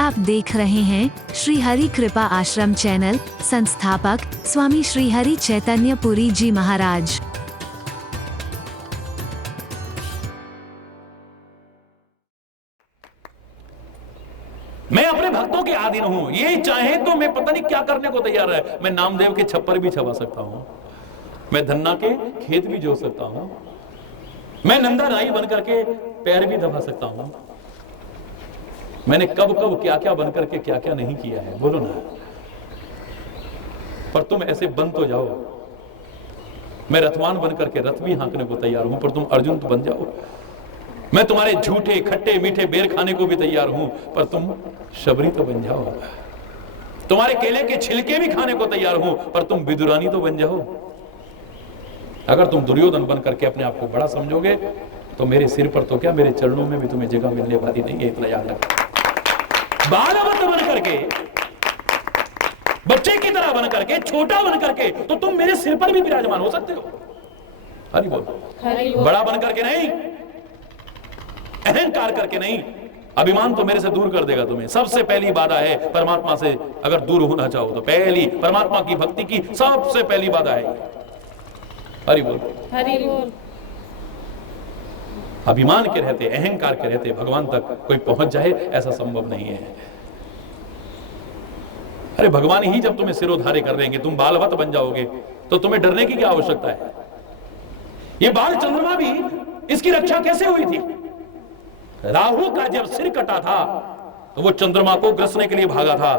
आप देख रहे हैं श्री हरि कृपा आश्रम चैनल। संस्थापक स्वामी श्री हरि चैतन्य पुरी जी महाराज। मैं अपने भक्तों के अधीन हूं। ये चाहे तो मैं पता नहीं क्या करने को तैयार है। मैं नामदेव के छप्पर भी छपा सकता हूं, मैं धन्ना के खेत भी जो सकता हूं, मैं नंदा नाई बन करके पैर भी दबा सकता हूं। मैंने कब कब क्या क्या बन करके क्या क्या नहीं किया है, बोलो ना। पर तुम ऐसे बन तो जाओ। मैं रथवान बन करके रथ भी हाँकने को तैयार हूं, पर तुम अर्जुन तो बन जाओ। मैं तुम्हारे झूठे खट्टे मीठे बेर खाने को भी तैयार हूं, पर तुम शबरी तो बन जाओ। तुम्हारे केले के छिलके भी खाने को तैयार हूं, पर तुम विदुरानी तो बन जाओ। अगर तुम दुर्योधन बन करके अपने आप को बड़ा समझोगे तो मेरे सिर पर तो क्या, मेरे चरणों में भी तुम्हें जगह मिलने वाली नहीं है, इतना याद रखो। बालवत बन करके, बच्चे की तरह बन करके, छोटा बन करके तो तुम मेरे सिर पर भी विराजमान हो सकते हो। हरि बोल। बड़ा बन करके नहीं, अहंकार करके नहीं। अभिमान तो मेरे से दूर कर देगा तुम्हें। सबसे पहली बाधा है परमात्मा से अगर दूर होना चाहो तो पहली परमात्मा की भक्ति की सबसे पहली बाधा है हरि बोल। हरि बोल। अभिमान के रहते, अहंकार के रहते भगवान तक कोई पहुंच जाए ऐसा संभव नहीं है। अरे भगवान ही जब तुम्हें सिरोधार्य कर देंगे, तुम बालवत बन जाओगे, तो तुम्हें डरने की क्या आवश्यकता है। ये बाल चंद्रमा भी, इसकी रक्षा कैसे हुई थी। राहु का जब सिर कटा था तो वो चंद्रमा को ग्रसने के लिए भागा था,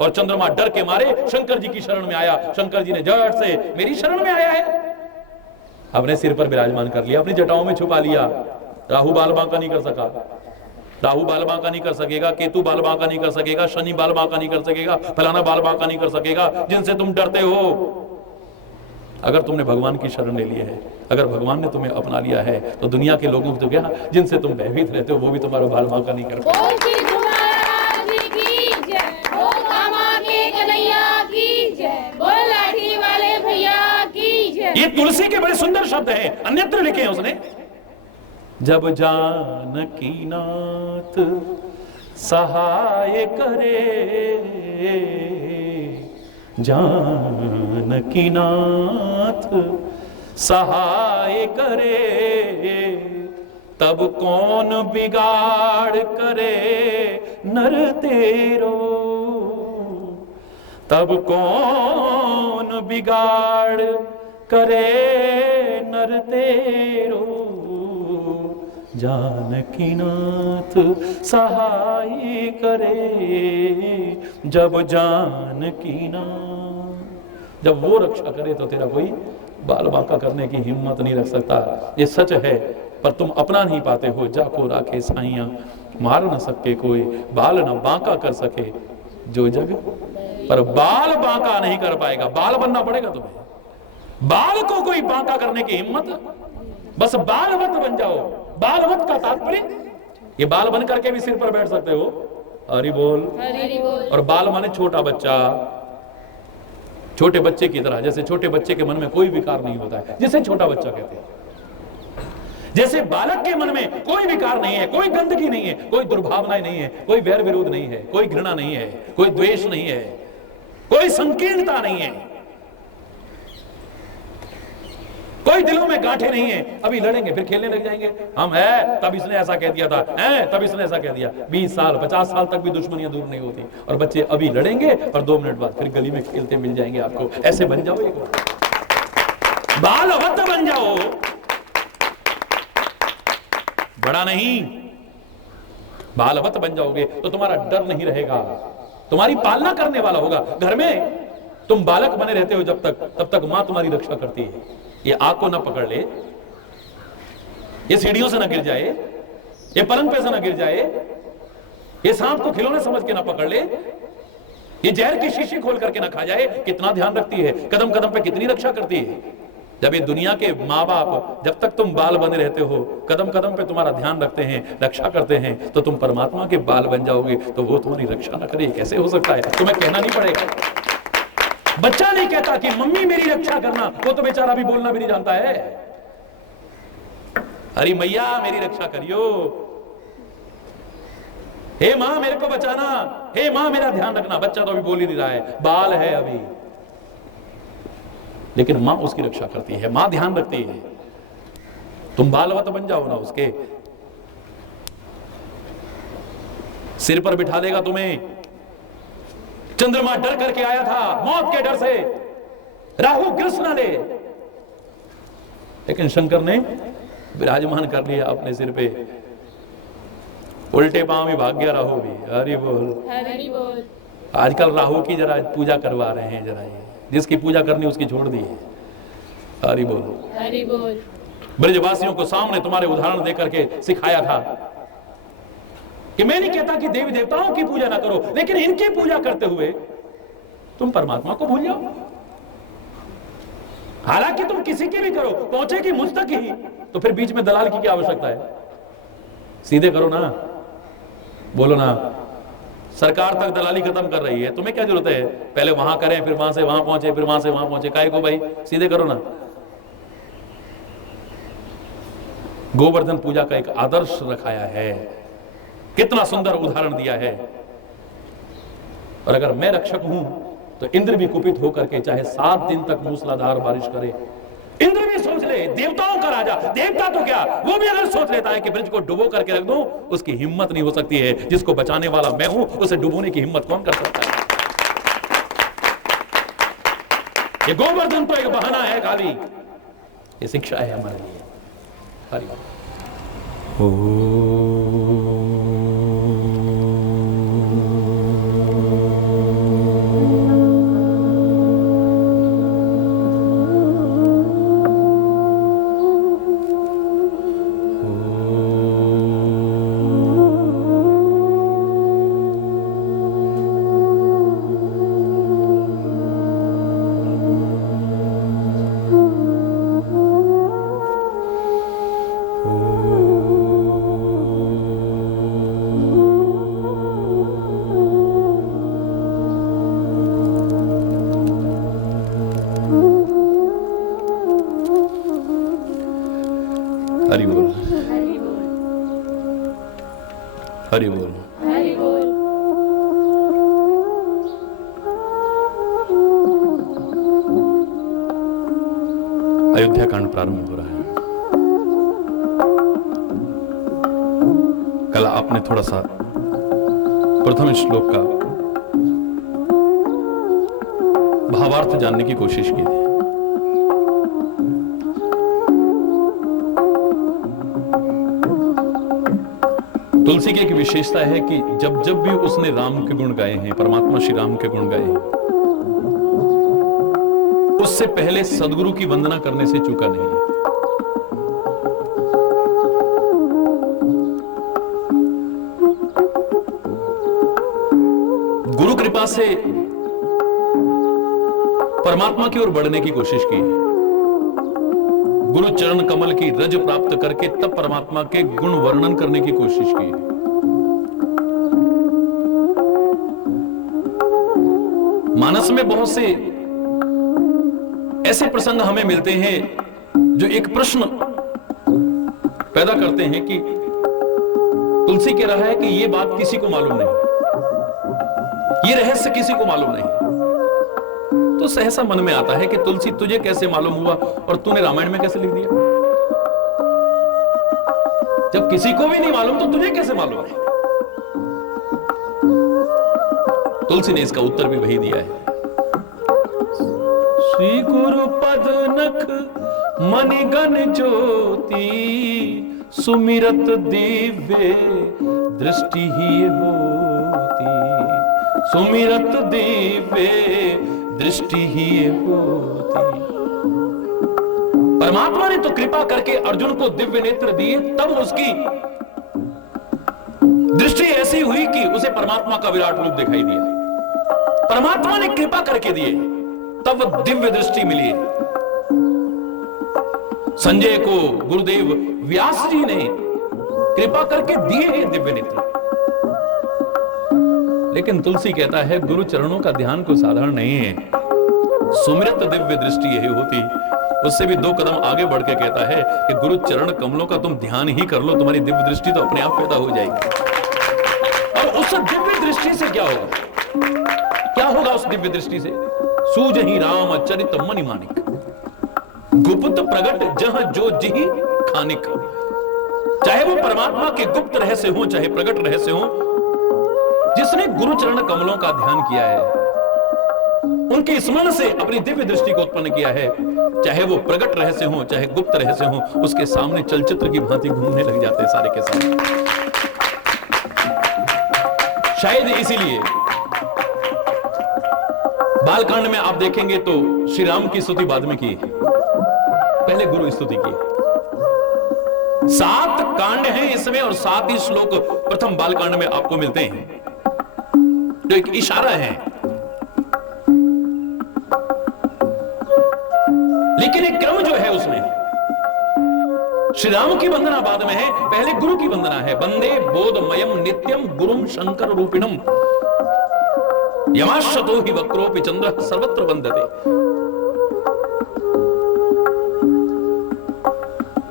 और चंद्रमा डर के मारे शंकर जी की शरण में आया। शंकर जी ने झट से मेरी शरण में आया है, अपने सिर पर विराजमान कर लिया, अपनी जटाओं में छुपा लिया। राहु बाल बांका नहीं कर सका, राहु बाल बांका नहीं कर सकेगा, केतु बाल बांका नहीं कर सकेगा, शनि बाल बांका नहीं कर सकेगा, फलाना बाल बांका नहीं कर सकेगा, जिनसे तुम डरते हो। अगर तुमने भगवान की शरण ले ली है, अगर भगवान ने तुम्हें अपना लिया है, तो दुनिया के लोगों को तो क्या, जिनसे तुम भयभीत रहते हो वो भी तुम्हारा बाल बांका नहीं कर पाएंगे। ये तुलसी के बड़े सुंदर शब्द हैं, अन्यत्र लिखे हैं उसने। जब जानकी नाथ सहाय करे, जानकी नाथ सहाय करे, तब कौन बिगाड़ करे नर तेरो, तब कौन बिगाड़ करे नर तेरो, जानकी नाथ सहाय करे, जब जानकी नाथ। जब वो रक्षा करे तो तेरा कोई बाल बांका करने की हिम्मत नहीं रख सकता। ये सच है, पर तुम अपना नहीं पाते हो। जाको राखे साइया मार न सके कोई, बाल न बांका कर सके जो जग, पर बाल बांका नहीं कर पाएगा। बाल बनना पड़ेगा तुम्हें। बाल को कोई बांका करने की हिम्मत, बस बालवत बन जाओ। बालवत का तात्पर्य, ये बाल बन करके भी सिर पर बैठ सकते हो। हरि बोल। और बाल माने छोटा बच्चा, छोटे बच्चे की तरह। जैसे छोटे बच्चे के मन में कोई विकार नहीं होता है, जिसे छोटा बच्चा कहते हैं। जैसे बालक के मन में कोई विकार नहीं है, कोई गंदगी नहीं है, कोई दुर्भावनाएं नहीं है, कोई वैर विरोध नहीं है, कोई घृणा नहीं है, कोई द्वेष नहीं है, कोई संकीर्णता नहीं है, कोई दिलों में गांठे नहीं है। अभी लड़ेंगे फिर खेलने लग जाएंगे। हम है तब इसने ऐसा कह दिया था, है तब इसने ऐसा कह दिया। 20 साल 50 साल तक भी दुश्मनियां दूर नहीं होती। और बच्चे अभी लड़ेंगे और 2 मिनट बाद फिर गली में खेलते मिल जाएंगे आपको। ऐसे बन जाओ, एक बालवत बन जाओ। बड़ा नहीं, बालवत बन जाओगे तो तुम्हारा डर नहीं रहेगा, तुम्हारी पालना करने वाला होगा। घर में तुम बालक बने रहते हो जब तक, तब तक मां तुम्हारी रक्षा करती है। ये आग को ना पकड़ ले, ये सीढ़ियों से ना गिर जाए, ये पलंग पे से ना गिर जाए, ये सांप को खिलौने समझ के ना पकड़ ले, ये जहर की शीशी खोल करके ना खा जाए। कितना ध्यान रखती है, कदम कदम पे कितनी रक्षा करती है। जब ये दुनिया के माँ बाप, जब तक तुम बाल बने रहते हो, कदम कदम पे तुम्हारा ध्यान रखते हैं, रक्षा करते हैं, तो तुम परमात्मा के बाल बन जाओगे तो वो तुम्हारी रक्षा ना करे, कैसे हो सकता है। तुम्हें कहना नहीं पड़ेगा। बच्चा नहीं कहता कि मम्मी मेरी रक्षा करना, वो तो बेचारा भी बोलना भी नहीं जानता है। अरे मैया मेरी रक्षा करियो। हे मां मेरे को बचाना, हे मां मेरा ध्यान रखना। बच्चा तो अभी बोल ही नहीं रहा है, बाल है अभी, लेकिन मां उसकी रक्षा करती है, मां ध्यान रखती है। तुम बालवत बन जाओ ना, उसके सिर पर बिठा देगा तुम्हें। चंद्रमा डर करके आया था मौत के डर से, राहु कृष्ण ने, लेकिन शंकर ने विराजमान कर लिया अपने सिर पे। उल्टे पांव में भाग गया राहु भी। हरि बोल, हरि बोल। आजकल राहु की जरा पूजा करवा रहे हैं, जरा ये जिसकी पूजा करनी उसकी छोड़ दी है। हरि बोल, हरि बोल। ब्रजवासियों को सामने तुम्हारे उदाहरण देकर के सिखाया था कि मैं नहीं कहता कि देवी देवताओं की पूजा ना करो, लेकिन इनकी पूजा करते हुए तुम परमात्मा को भूल जाओ। हालांकि तुम किसी की भी करो, पहुंचेगी मुझ तक ही, तो फिर बीच में दलाल की क्या आवश्यकता है? सीधे करो ना, बोलो ना। सरकार तक दलाली खत्म कर रही है, तुम्हें क्या जरूरत है पहले वहां करें, फिर वहां से वहां पहुंचे, फिर वहां से वहां पहुंचे? काहे को भाई, सीधे करो ना। गोवर्धन पूजा का एक आदर्श रखाया है, कितना सुंदर उदाहरण दिया है। और अगर मैं रक्षक हूं तो इंद्र भी कुपित होकर के चाहे 7 दिन तक मूसलाधार बारिश करे, इंद्र भी सोच ले, देवताओं का राजा, देवता तो क्या, वो भी अगर सोच लेता है कि ब्रज को डुबो करके रख दूं, उसकी हिम्मत नहीं हो सकती है। जिसको बचाने वाला मैं हूं, उसे डुबोने की हिम्मत कौन कर सकता है? ये गोवर्धन तो एक बहाना है खाली, ये शिक्षा है हमारे लिए। हरि बोल, हरि बोल, हरि बोल। अयोध्या कांड प्रारंभ हो रहा है। कल आपने थोड़ा सा प्रथम श्लोक का भावार्थ जानने की कोशिश की थी। तुलसी की एक विशेषता है कि जब जब भी उसने राम के गुण गाए हैं, परमात्मा श्री राम के गुण गाए हैं, उससे पहले सदगुरु की वंदना करने से चूका नहीं है। गुरु कृपा से परमात्मा की ओर बढ़ने की कोशिश की है। गुरु चरण कमल की रज प्राप्त करके तब परमात्मा के गुण वर्णन करने की कोशिश की है। मानस में बहुत से ऐसे प्रसंग हमें मिलते हैं जो एक प्रश्न पैदा करते हैं कि तुलसी कह रहा है कि ये बात किसी को मालूम नहीं, ये रहस्य किसी को मालूम नहीं। तो सहसा मन में आता है कि तुलसी तुझे कैसे मालूम हुआ और तूने रामायण में कैसे लिख दिया? जब किसी को भी नहीं मालूम तो तुझे कैसे मालूम है? तुलसी ने इसका उत्तर भी वही दिया है। श्री गुरु पद नख मणिगण ज्योति, सुमिरत दिव्य दृष्टि ही होती, सुमिरत दिव्य दृष्टि ही होती। परमात्मा ने तो कृपा करके अर्जुन को दिव्य नेत्र दिए, तब उसकी दृष्टि ऐसी हुई कि उसे परमात्मा का विराट रूप दिखाई दिया। परमात्मा ने कृपा करके दिए, तब वह दिव्य दृष्टि मिली। संजय को गुरुदेव व्यास जी ने कृपा करके दिए हैं दिव्य नेत्र। लेकिन तुलसी कहता है गुरु चरणों का ध्यान कोई साधारण नहीं है, सुमिरत दिव्य दृष्टि यही होती। उससे भी 2 कदम आगे बढ़ के कहता है कि गुरु चरण कमलों का तुम ध्यान ही कर लो, तुम्हारी दिव्य दृष्टि तो अपने आप पैदा हो जाएगी। और उस दिव्य दृष्टि से क्या होगा? क्या होगा उस दिव्य दृष्टि से? सूझहि राम चरित मनि मानिक, गुप्त प्रगट जहां जो जिहि खानिक। चाहे वो परमात्मा के गुप्त रहस्य हो, चाहे प्रगट रहस्य हो, जिसने गुरु चरण कमलों का ध्यान किया है, उनके स्मरण से अपनी दिव्य दृष्टि को उत्पन्न किया है, चाहे वो प्रगट रहस्य हो, चाहे गुप्त रहस्य हो, उसके सामने चलचित्र की भांति घूमने लग जाते हैं सारे के सारे। शायद इसीलिए बालकांड में आप देखेंगे तो श्री राम की स्तुति बाद में की, पहले गुरु स्तुति की। 7 कांड हैं इसमें और 7 ही श्लोक प्रथम बालकांड में आपको मिलते हैं, जो एक इशारा है। लेकिन एक क्रम जो है उसमें श्री राम की वंदना बाद में है, पहले गुरु की वंदना है। वंदे बोधमयम नित्यम गुरुम शंकर रूपिणम यमाशतो ही वक्रोपि चंद्र सर्वत्र वंदते।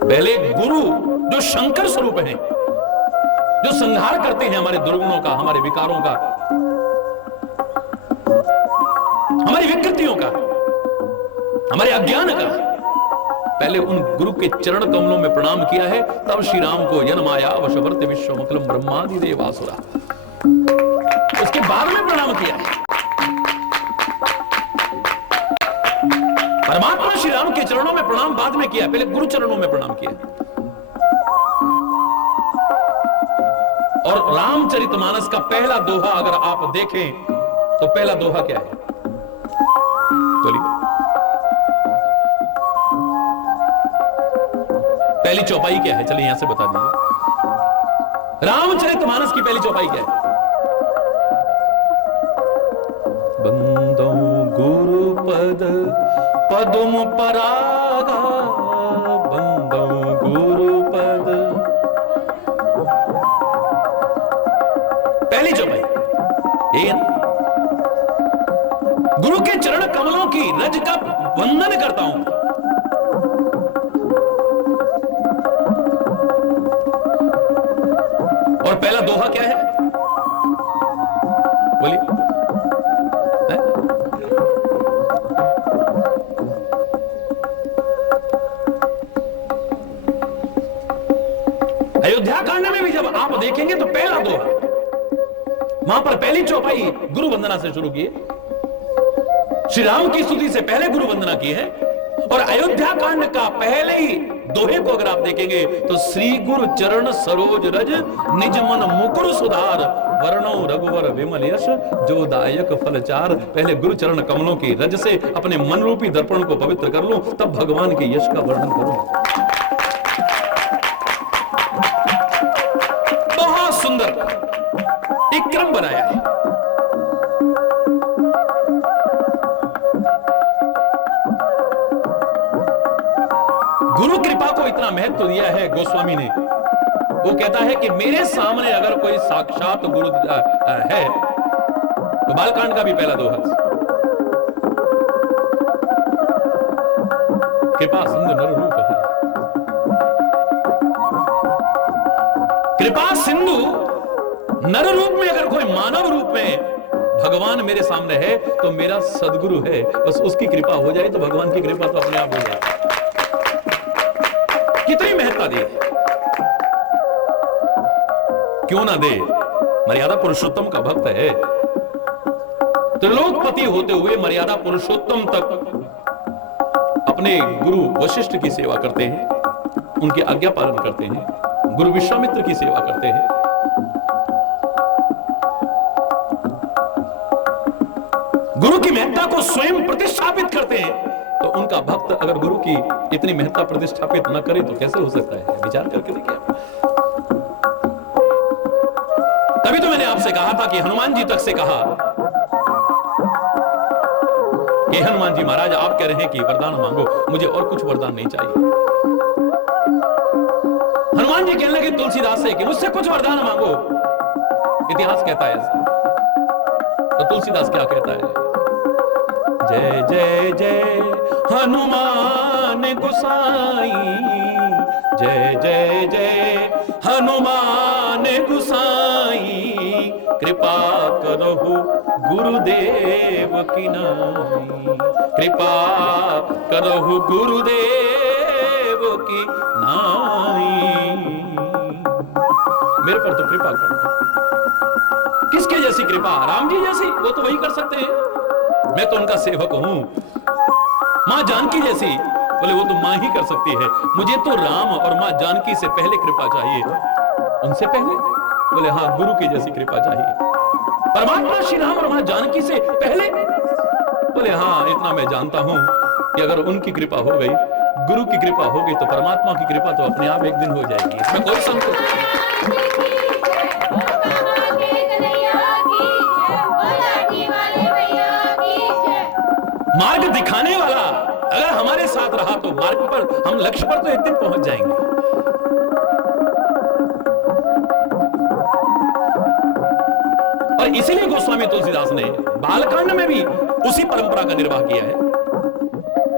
पहले गुरु जो शंकर स्वरूप हैं, जो संहार करते हैं हमारे दुर्गुणों का, हमारे विकारों का, हमारी विकृतियों का, हमारे अज्ञान का, पहले उन गुरु के चरण कमलों में प्रणाम किया है। तब श्री राम को जन्माया वशवर्त विश्वमखिलम ब्रह्मादि देवासुरा, उसके बाद में प्रणाम किया है। परमात्मा श्री राम के चरणों में प्रणाम बाद में किया, पहले गुरु चरणों में प्रणाम किया। और रामचरितमानस का पहला दोहा अगर आप देखें तो पहला दोहा क्या है? बोलिए। पहली चौपाई क्या है? चलिए यहां से बता दीजिए। रामचरितमानस की पहली चौपाई क्या है? बंदो गुरु पद पदुम परागा, बंदो गुरु पद। पहली चौपाई ये ना, गुरु के चरण कमलों की रज का वंदन करता हूं। और पहला दोहा क्या है? बोलिए। अयोध्या कांड में भी जब आप देखेंगे तो पहला दोहा, वहां पर पहली चौपाई गुरु वंदना से शुरू की है। श्री राम की स्तुति से पहले गुरु वंदना की है। और अयोध्या कांड का पहले ही दोहे को अगर आप देखेंगे तो श्री गुरु चरण सरोज रज निज मन मुकुर सुधार, वर्णो रघुवर विमल यश जो दायक फलचार। पहले गुरु चरण कमलों की रज से अपने मन रूपी दर्पण को पवित्र कर लूं, तब भगवान के यश का वर्णन करूं। बहुत सुंदर एक क्रम बनाया है। गुरु कृपा को इतना महत्व दिया है गोस्वामी ने। वो कहता है कि मेरे सामने अगर कोई साक्षात गुरु है तो बालकांड का भी पहला दोहा, कृपा सिंधु नर रूप है। कृपा सिंधु नर रूप में अगर कोई मानव रूप में भगवान मेरे सामने है तो मेरा सदगुरु है। बस उसकी कृपा हो जाए तो भगवान की कृपा तो अपने आप हो जाए। कितनी महत्ता दी, क्यों ना दे? मर्यादा पुरुषोत्तम का भक्त है, त्रिलोकपति होते हुए मर्यादा पुरुषोत्तम तक अपने गुरु वशिष्ठ की सेवा करते हैं, उनकी आज्ञा पालन करते हैं, गुरु विश्वामित्र की सेवा करते हैं। गुरु की महत्ता को स्वयं प्रतिष्ठापित करते हैं। तो उनका भक्त अगर गुरु की इतनी महत्ता प्रतिष्ठापित न करे तो कैसे हो सकता है? विचार करके देखिए। तभी तो मैंने आपसे कहा था कि हनुमान जी तक से कहा कि हनुमान जी महाराज आप कह रहे हैं कि वरदान मांगो, मुझे और कुछ वरदान नहीं चाहिए। हनुमान जी कहने लगे तुलसीदास से कि मुझसे कुछ वरदान मांगो। इतिहास कहता है ऐसा। तो तुलसीदास क्या कहता है? जय जय जय हनुमान गुसाई, जय जय जय हनुमान गुसाई, कृपा करहु गुरुदेव की नाई, कृपा करहु गुरुदेव की नाई। मेरे पर तो कृपा करो। किसके जैसी कृपा? राम जी जैसी? वो तो वही कर सकते हैं, मैं तो उनका सेवक हूं। मां जानकी जैसी? बोले वो तो मां ही कर सकती है, मुझे तो राम और मां जानकी से पहले कृपा चाहिए। उनसे पहले? बोले हाँ, गुरु की जैसी कृपा चाहिए। परमात्मा श्री राम और मां जानकी से पहले? बोले हाँ, इतना मैं जानता हूं कि अगर उनकी कृपा हो गई, गुरु की कृपा हो गई, तो परमात्मा की कृपा तो अपने आप एक दिन हो जाएगी, इसमें कोई संकोच नहीं। मार्ग दिखाने वाला अगर हमारे साथ रहा तो मार्ग पर, हम लक्ष्य पर तो एक दिन पहुंच जाएंगे। और इसीलिए गोस्वामी तुलसीदास ने बालकांड में भी उसी परंपरा का निर्वाह किया है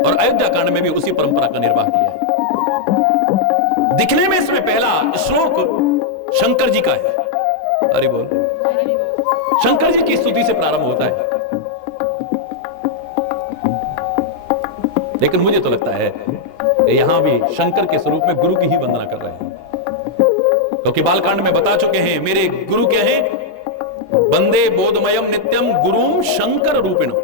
और अयोध्या कांड में भी उसी परंपरा का निर्वाह किया है। दिखने में इसमें पहला श्लोक शंकर जी का है। अरे बोल, शंकर जी की स्तुति से प्रारंभ होता है, लेकिन मुझे तो लगता है कि यहां भी शंकर के स्वरूप में गुरु की ही वंदना कर रहे हैं, क्योंकि बालकांड में बता चुके हैं मेरे गुरु क्या है, वंदे बोधमयम नित्यम गुरुम शंकर रूपिणो।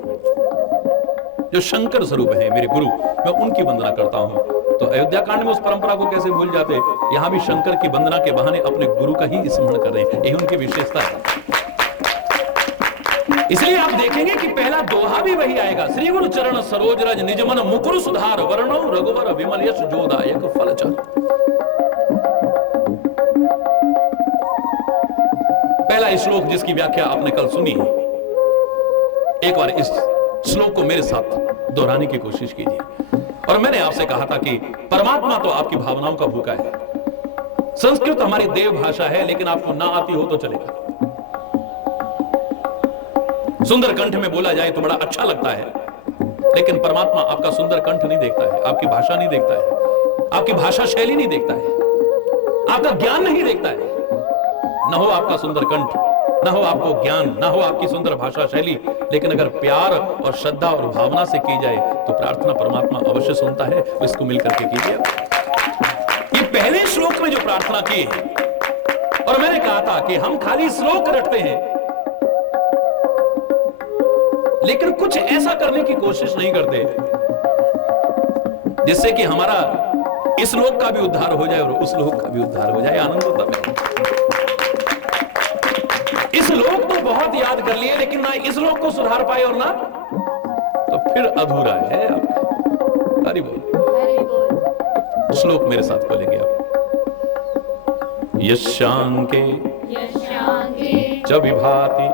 जो शंकर स्वरूप है मेरे गुरु, मैं उनकी वंदना करता हूं। तो अयोध्या कांड में उस परंपरा को कैसे भूल जाते, यहां भी शंकर की वंदना के बहाने अपने गुरु का ही स्मरण कर रहे हैं, यही उनकी विशेषता है। इसलिए आप देखेंगे कि पहला दोहा भी वही आएगा, श्री गुरु चरण सरोज रज निज मन मुकुर सुधार वर्णो रघुवर विमल यश जोदायक फलचार। पहला श्लोक जिसकी व्याख्या आपने कल सुनी, एक बार इस श्लोक को मेरे साथ दोहराने की कोशिश कीजिए। और मैंने आपसे कहा था कि परमात्मा तो आपकी भावनाओं का भूखा है। संस्कृत हमारी देव भाषा है, लेकिन आपको ना आती हो तो चलेगा। सुंदर कंठ में बोला जाए तो बड़ा अच्छा लगता है, लेकिन परमात्मा आपका सुंदर कंठ नहीं देखता है, आपकी भाषा नहीं देखता है, आपकी भाषा शैली नहीं देखता है, आपका ज्ञान नहीं देखता है। न हो आपका सुंदर कंठ, न हो आपको ज्ञान, न हो आपकी सुंदर भाषा शैली, लेकिन अगर प्यार और श्रद्धा और भावना से की जाए तो प्रार्थना परमात्मा अवश्य सुनता है। इसको मिलकर के कीजिए। ये पहले श्लोक में जो प्रार्थना की है, और मैंने कहा था कि हम खाली श्लोक रटते हैं, लेकिन कुछ ऐसा करने की कोशिश नहीं करते जिससे कि हमारा इस लोक का भी उद्धार हो जाए और उस लोक का भी उद्धार हो जाए। आनंद होता है। इस लोक को बहुत याद कर लिए, लेकिन ना इस लोक को सुधार पाए और ना, तो फिर अधूरा है आपका। हरि बोल। श्लोक मेरे साथ बोलेंगे आप। यशांके च विभाति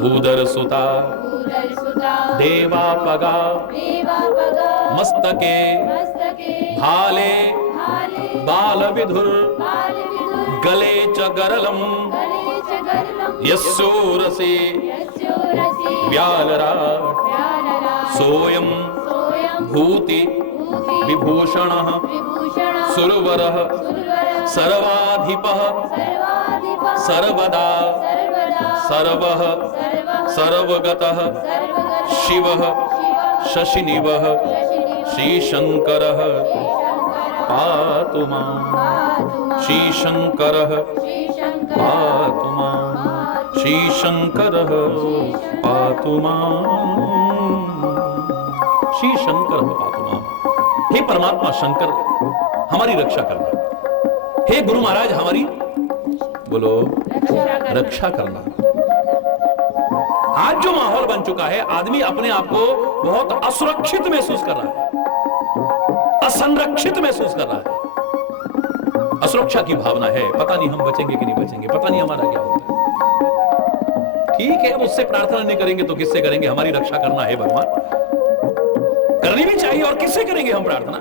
भूधर सुता देवापगा मस्तके भाले बाल विधुर गले च गरलम यस्योरसे व्यालराट सोयम भूति विभूषणः सुरवरः सर्वाधिपः सर्वदा सर्वः सर्वगतः शिवः शशिनिवः श्रीशंकरः पातु मां। श्रीशंकरः पातु मां। श्रीशंकरः पातु मां। श्रीशंकरः पातु मां। हे परमात्मा शंकर, हमारी रक्षा करना। हे गुरु महाराज, हमारी बोलो रक्षा करना। आज जो माहौल बन चुका है, आदमी अपने आप को बहुत असुरक्षित महसूस कर रहा है, असंरक्षित महसूस कर रहा है। असुरक्षा की भावना है, पता नहीं हम बचेंगे कि नहीं बचेंगे, पता नहीं हमारा क्या होगा। ठीक है, अब उससे प्रार्थना नहीं करेंगे तो किससे करेंगे? हमारी रक्षा करना है भगवान, करनी भी चाहिए। और किससे करेंगे हम प्रार्थना?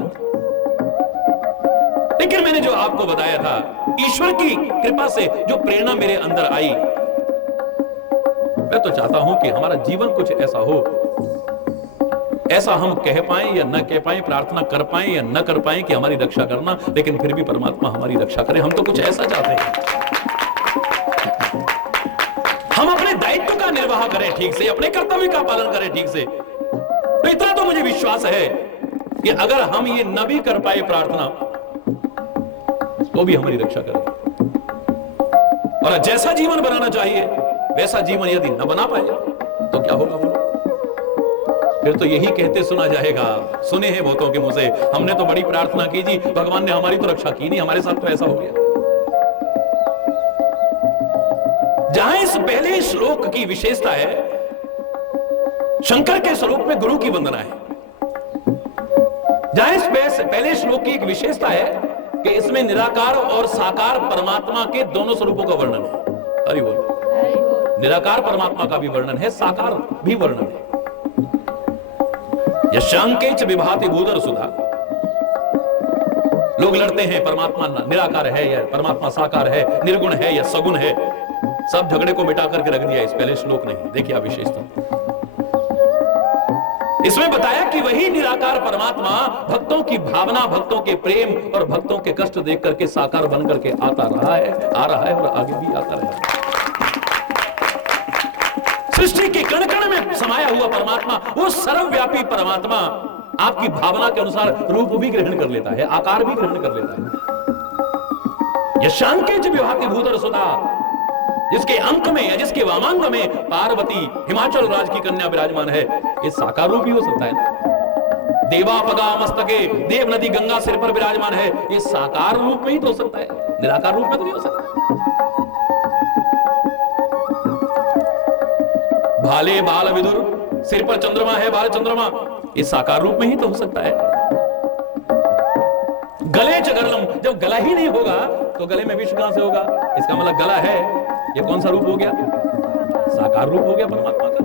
लेकिन मैंने जो आपको बताया था, ईश्वर की कृपा से जो प्रेरणा मेरे अंदर आई, मैं तो चाहता हूं कि हमारा जीवन कुछ ऐसा हो, ऐसा हम कह पाएं या न कह पाएं, प्रार्थना कर पाएं या न कर पाएं कि हमारी रक्षा करना, लेकिन फिर भी परमात्मा हमारी रक्षा करे। हम तो कुछ ऐसा चाहते हैं। निर्वाह करें ठीक से, अपने कर्तव्य का पालन करें ठीक से। तो इतना तो मुझे विश्वास है कि अगर हम ये न भी कर पाए प्रार्थना, तो भी हमारी रक्षा करें। और जैसा जीवन बनाना चाहिए वैसा जीवन यदि न बना पाए तो क्या होगा बोलो? फिर तो यही कहते सुना जाएगा, सुने हैं बहुतों के मुंह से, हमने तो बड़ी प्रार्थना की जी, भगवान ने हमारी तो रक्षा की नहीं, हमारे साथ तो ऐसा हो गया। जहां इस पहले श्लोक की विशेषता है, शंकर के स्वरूप में गुरु की वंदना है। जहां इस पहले श्लोक की एक विशेषता है कि इसमें निराकार और साकार परमात्मा के दोनों स्वरूपों का वर्णन है। हरि बोल। निराकार परमात्मा का भी वर्णन है, साकार भी वर्णन है। यशांके च विभाति भूधर सुधा। लोग लड़ते हैं परमात्मा निराकार है या परमात्मा साकार है, निर्गुण है या सगुण है। सब झगड़े को मिटा करके रख दिया इस पहले श्लोक ने। देखिए आप विशेषता, इसमें बताया कि वही निराकार परमात्मा भक्तों की भावना, भक्तों के प्रेम और भक्तों के कष्ट देख करके साकार बन करके आता रहा है, आ रहा है और आगे भी आता रहेगा। सृष्टि के कण कण में समाया हुआ परमात्मा, वो सर्वव्यापी परमात्मा आपकी भावना के अनुसार रूप भी ग्रहण कर लेता है, आकार भी ग्रहण कर लेता है। यशांके च विभाति भूधर सुधा, जिसके अंक में या जिसके वामांग में पार्वती हिमाचल राज की कन्या विराजमान है, ये साकार रूप ही हो सकता है ना। देवापगा मस्तके, देव नदी गंगा सिर पर विराजमान है, ये साकार रूप में ही तो हो सकता है, निराकार रूप में तो नहीं हो सकता। भाले बाल विदुर, सिर पर चंद्रमा है, बाल चंद्रमा, ये साकार रूप में ही तो हो सकता है। गले च गरलम, जब गला ही नहीं होगा तो गले में विष कहां से होगा? इसका मतलब गला है, ये कौन सा रूप हो गया? साकार रूप हो गया परमात्मा का।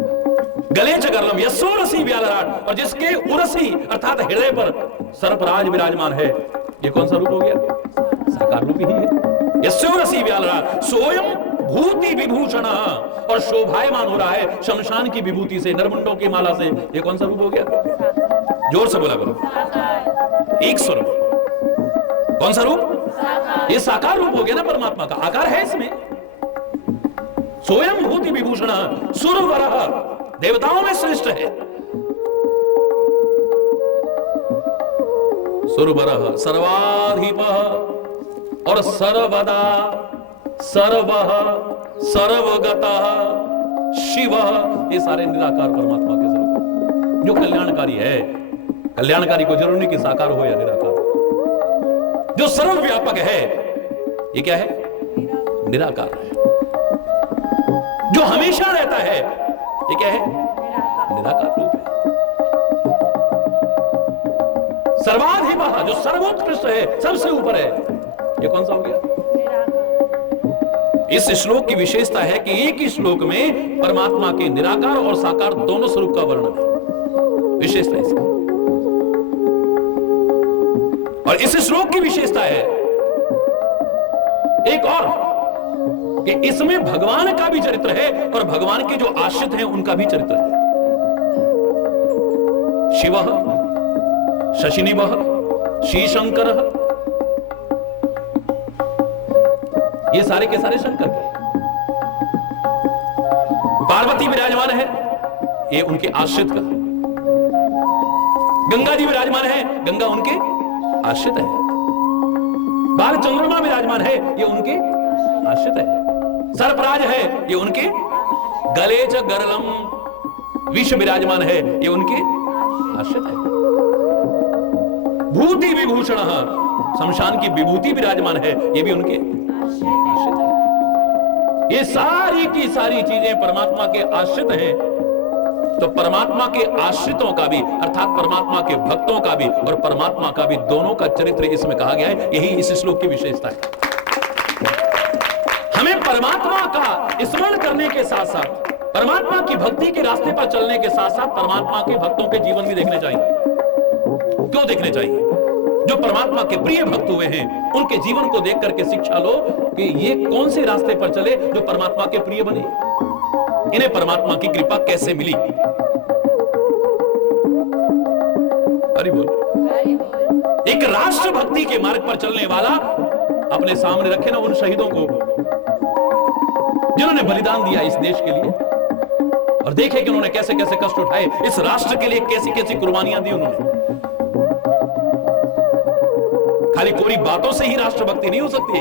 गले च गरलम यस्सोरसी व्यालराट, और जिसके उरसी अर्थात हृदय पर सर्पराज विराजमान है, ये कौन सा रूप हो गया? साकार रूप ही है। यस्सोरसी व्यालराट सोयम भूति विभूषण, और शोभायमान हो रहा है शमशान की विभूति से, नरमुंडों की माला से, ये कौन सा रूप हो गया? जोर से बोला करो, एक स्वर में। कौन सा रूप? ये साकार रूप हो गया ना परमात्मा का, आकार है इसमें। स्वयं भूति विभूषण सुरवरः, देवताओं में श्रेष्ठ है। सुरवरः सर्वाधिपः और सर्वदा सर्वः सर्वगतः शिवः, ये सारे निराकार परमात्मा के स्वरूप जो कल्याणकारी है। कल्याणकारी को जरूर नहीं कि साकार हो या निराकार। जो सर्वव्यापक है, ये क्या है? निराकार है। जो हमेशा रहता है, ये क्या है? निराकार रूप है। सर्वाधिपः, जो सर्वोत्कृष्ट है, सबसे ऊपर है, ये कौन सा हो गया? इस श्लोक की विशेषता है कि एक ही श्लोक में परमात्मा के निराकार और साकार दोनों स्वरूप का वर्णन है। विशेषता इसकी। और इस श्लोक की विशेषता है एक और, कि इसमें भगवान का भी चरित्र है और भगवान के जो आश्रित हैं उनका भी चरित्र है। शिवः शशिनिभः श्रीशंकरः, ये सारे के सारे शंकर के। पार्वती विराजमान है, ये उनके आश्रित का। गंगा जी विराजमान है, गंगा उनके आश्रित है। बाल चंद्रमा विराजमान है, ये उनके आश्रित है। सर्पराज है, ये उनके। गले च गरलम विष विराजमान है, ये उनके आश्रित है। भूति विभूषण, शमशान की विभूति विराजमान है, ये भी उनके आश्रित है। ये सारी की सारी चीजें परमात्मा के आश्रित हैं। तो परमात्मा के आश्रितों का भी अर्थात परमात्मा के भक्तों का भी और परमात्मा का भी दोनों का चरित्र इसमें कहा गया है। यही इस श्लोक की विशेषता है। हमें परमात्मा का स्मरण करने के साथ साथ परमात्मा की भक्ति के रास्ते पर चलने के साथ साथ परमात्मा के भक्तों के जीवन भी देखने चाहिए। क्यों देखने चाहिए? जो परमात्मा के प्रिय भक्त हुए हैं उनके जीवन को देख करके शिक्षा लो कि ये कौन से रास्ते पर चले जो परमात्मा के प्रिय बने। इन्हें परमात्मा की कृपा कैसे मिली? हरि बोल। एक राष्ट्र भक्ति के मार्ग पर चलने वाला अपने सामने रखे ना उन शहीदों को जिन्होंने बलिदान दिया इस देश के लिए। और देखे कि उन्होंने कैसे कैसे कष्ट उठाए, इस राष्ट्र के लिए कैसी कैसी कुर्बानियां दी उन्होंने। खाली कोरी बातों से ही राष्ट्रभक्ति नहीं हो सकती।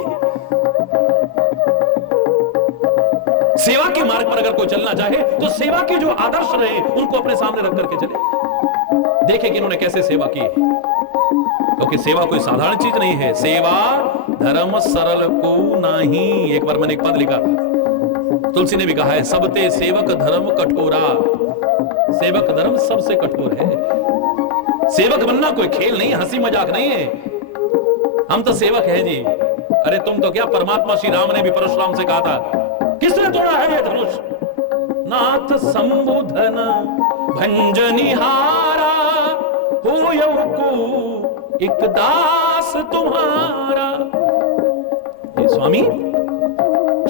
सेवा के मार्ग पर अगर कोई चलना चाहे तो सेवा के जो आदर्श रहे उनको अपने सामने रख करके चले। देखे कि इन्होंने कैसे सेवा की, क्योंकि सेवा कोई साधारण चीज नहीं है। सेवा धर्म सरल को नहीं, एक बार मैंने एक पद लिखा था, तुलसी ने भी कहा है, सबते सेवक धर्म कठोरा। सेवक धर्म सबसे कठोर है। सेवक बनना कोई खेल नहीं, हंसी मजाक नहीं है। हम तो सेवक है जी। अरे तुम तो क्या, परमात्मा श्री राम ने भी परशुराम से कहा था, किसने तोड़ा है ये धनुष? नाथ संबोधन भंजनिहारा हो को एक दास तुम्हारा। ये स्वामी,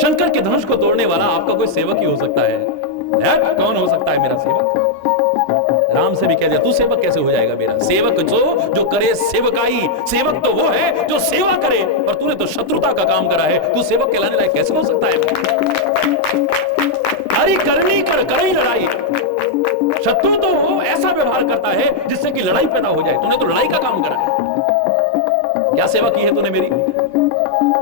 शंकर के धनुष को तोड़ने वाला आपका कोई सेवक ही हो सकता है। कौन हो सकता है मेरा सेवक? राम से भी कह दिया, तू सेवक कैसे हो जाएगा मेरा? सेवक जो करे सेवकाई, सेवक तो वो है जो सेवा करे, और तूने तो शत्रुता का काम करा है, तू सेवक कहलाने लायक कैसे हो सकता है? हरी करनी कर करे लड़ाई। शत्रु तो वो ऐसा व्यवहार करता है जिससे कि लड़ाई पैदा हो जाए। तूने तो लड़ाई का काम करा है। क्या सेवा की है तूने मेरी?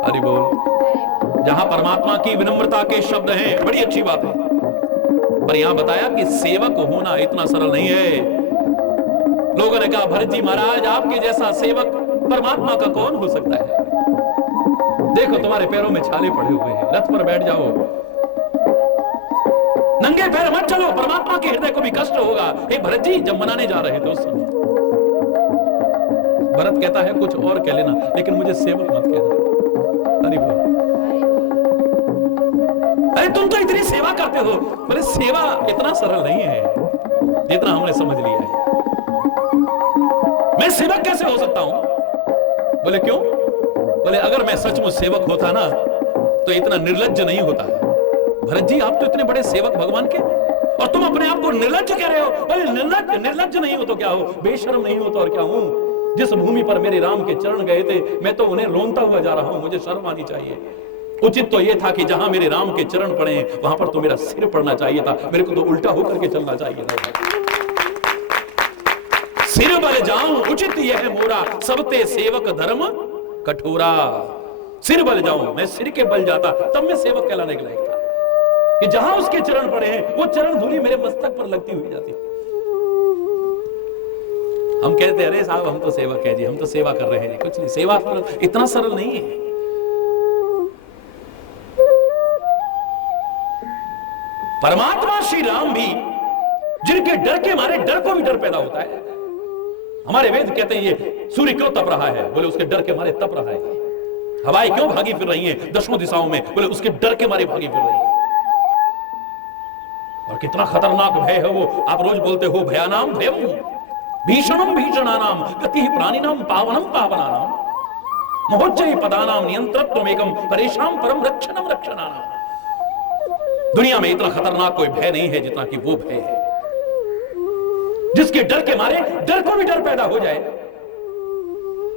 हरि बोल। जहां परमात्मा की विनम्रता के शब्द हैं, बड़ी अच्छी बात है, पर यहां बताया कि सेवक होना इतना सरल नहीं है। लोगों ने कहा, भरत जी महाराज आपके जैसा सेवक परमात्मा का कौन हो सकता है? देखो तुम्हारे पैरों में छाले पड़े हुए हैं, रथ पर बैठ जाओ, नंगे पैर मत चलो, परमात्मा के हृदय को भी कष्ट होगा। हे भरत जी, जब मनाने जा रहे थे उस समय भरत कहता है, कुछ और कह लेना, लेकिन मुझे सेवक मत कहना। हरि बोल। अरे तुम तो इतनी सेवा करते हो। बोले सेवा इतना सरल नहीं है जितना हमने समझ लिया है। मैं सेवक कैसे हो सकता हूं? बोले क्यों? बोले अगर मैं सचमुच सेवक होता ना तो इतना निर्लज्ज नहीं होता। भरत जी आप तो इतने बड़े सेवक भगवान के, और तुम अपने आप को निर्लज्ज कह रहे हो। बोले निर्लज्ज नहीं हो तो क्या हो, बेशर्म नहीं हो तो और क्या हूं? जिस भूमि पर मेरे राम के चरण गए थे, मैं तो उन्हें रोनता हुआ जा रहा हूं, मुझे शर्म आनी चाहिए। उचित तो यह था कि जहां मेरे राम के चरण पड़े वहां पर तो मेरा सिर पड़ना चाहिए था, मेरे को तो उल्टा होकर के चलना चाहिए था। सिर बल जाऊं उचित यह है मोरा, सबते सेवक धर्म कठोरा। सिर बल जाऊं, मैं सिर के बल जाता तब मैं सेवक कहलाने के लायक था, कि जहां उसके चरण पड़े हैं वो चरण धूलि मेरे मस्तक पर लगती हुई जाती। हम कहते हैं, अरे साहब हम तो सेवक है जी, हम तो सेवा कर रहे हैं जी। कुछ नहीं, सेवा इतना सरल नहीं है। परमात्मा श्री राम भी, जिनके डर के मारे डर को भी डर पैदा होता है। हमारे वेद कहते हैं ये सूर्य क्यों तप रहा है? बोले उसके डर के मारे तप रहा है। हवाएं क्यों भागी फिर रही हैं दसों दिशाओं में? बोले उसके डर के मारे भागी फिर रही हैं। और कितना खतरनाक भय है वो। आप रोज बोलते हो भयानाम भयम भीषणम भीषणानाम गति प्राणिनाम पावनम पावनानाम महोज्जय पदानाम नियंत्रत्वमेकम परेशान परम रक्षणम रक्षणानाम। दुनिया में इतना खतरनाक कोई भय नहीं है जितना कि वो भय है जिसके डर के मारे डर को भी डर पैदा हो जाए।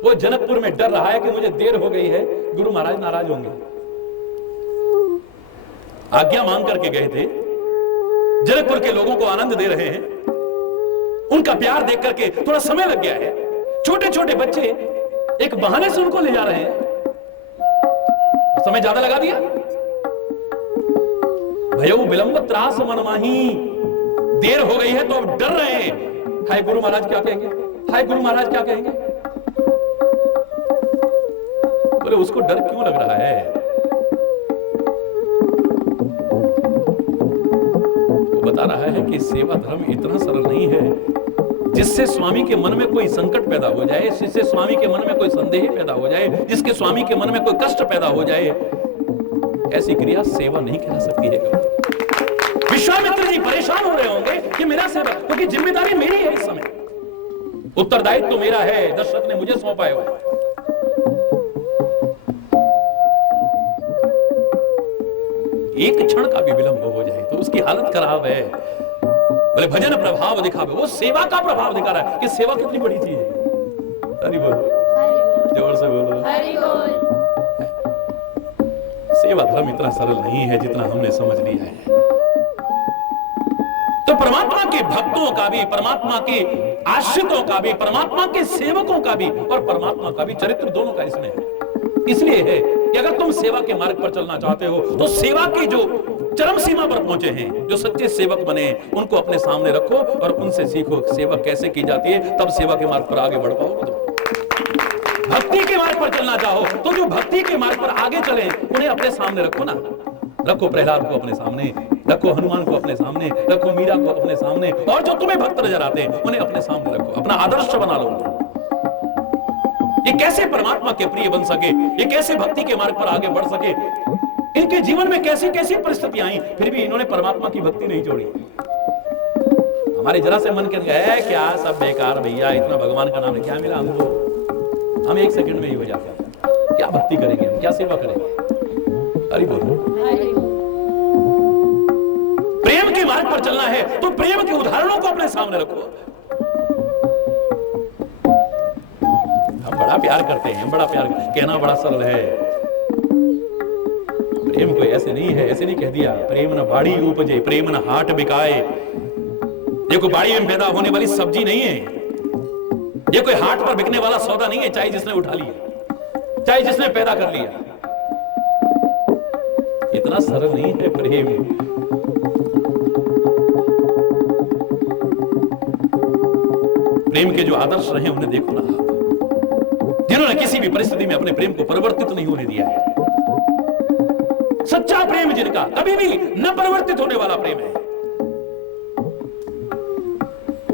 वो जनकपुर में डर रहा है कि मुझे देर हो गई है, गुरु महाराज नाराज होंगे। आज्ञा मांग करके गए थे, जनकपुर के लोगों को आनंद दे रहे हैं, उनका प्यार देख करके थोड़ा समय लग गया है। छोटे छोटे बच्चे एक बहाने से उनको ले जा रहे हैं, समय ज्यादा लगा दिया। भयो विलंब त्रास मन माही, देर हो गई है तो अब डर रहे हैं। हाय गुरु महाराज क्या कहेंगे, हाय गुरु महाराज क्या कहेंगे। बोले उसको डर क्यों लग रहा है? वो बता रहा है कि सेवा धर्म इतना सरल नहीं है जिससे स्वामी के मन में कोई संकट पैदा हो जाए, जिससे स्वामी के मन में कोई संदेह पैदा हो जाए, जिसके स्वामी के मन में कोई कष्ट पैदा हो जाए, ऐसी क्रिया सेवा नहीं कह सकती है। विश्वामित्र जी परेशान हो रहे होंगे कि मेरा सेवा, क्योंकि जिम्मेदारी मेरी है, इस समय उत्तरदायित्व तो मेरा है, दशरथ ने मुझे सौंपा है। एक क्षण का भी विलंब हो जाए तो उसकी हालत खराब है। बोले भजन प्रभाव दिखावे, वो सेवा का प्रभाव दिखा रहा है कि सेवा कितनी बड़ी चीज है। हरि बोल, जोर से बोलो हरि बोल। सेवा धर्म इतना सरल नहीं है जितना हमने समझ लिया है। तो परमात्मा के भक्तों का भी, परमात्मा के आश्रितों का भी, परमात्मा के सेवकों का भी और परमात्मा का भी चरित्र दोनों का इसमें है। इसलिए है कि अगर तुम सेवा के मार्ग पर चलना चाहते हो तो सेवा की जो चरम सीमा पर पहुंचे हैं, जो सच्चे सेवक बने, उनको अपने सामने रखो और उनसे सीखो सेवा कैसे की जाती है, तब सेवा के मार्ग पर आगे बढ़ पाओगे। तो भक्ति के मार्ग पर चलना चाहो तो जो भक्ति के मार्ग पर आगे चले उन्हें अपने सामने रखो ना। रखो प्रहलाद को अपने सामने, रखो हनुमान को अपने सामने, रखो मीरा को अपने सामने, और जो तुम्हें भक्त नजर आते हैं उन्हें अपने सामने रखो, अपना आदर्श बना लो। ये कैसे परमात्मा के प्रिय बन सके, ये कैसे भक्ति के मार्ग पर आगे बढ़ सके, इनके जीवन में कैसी कैसी परिस्थितियां आई, फिर भी इन्होंने परमात्मा की भक्ति नहीं छोड़ी। हमारे जरा से मन कर गया क्या सब बेकार भैया, इतना भगवान का नाम क्या मिला हमको, हम एक सेकंड में ही हो जाते हैं, क्या भक्ति करेंगे, क्या सेवा करेंगे। हरि बोल। प्रेम के मार्ग पर चलना है तो प्रेम के उदाहरणों को अपने सामने रखो। हम बड़ा प्यार करते हैं, बड़ा प्यार, कहना बड़ा सरल है, प्रेम कोई ऐसे नहीं है, ऐसे नहीं कह दिया। प्रेम न बाड़ी उपजे, प्रेम न हाट बिकाए। ये कोई बाड़ी में पैदा होने वाली सब्जी नहीं है, ये कोई हाट पर बिकने वाला सौदा नहीं है, चाहे जिसने उठा लिया, चाहे जिसने पैदा कर लिया। इतना सरल नहीं है प्रेम। प्रेम के जो आदर्श रहे उन्हें देखो ना आप, जिन्होंने किसी भी परिस्थिति में अपने प्रेम को परिवर्तित नहीं होने दिया है। सच्चा प्रेम जिनका कभी भी न परिवर्तित होने वाला प्रेम है।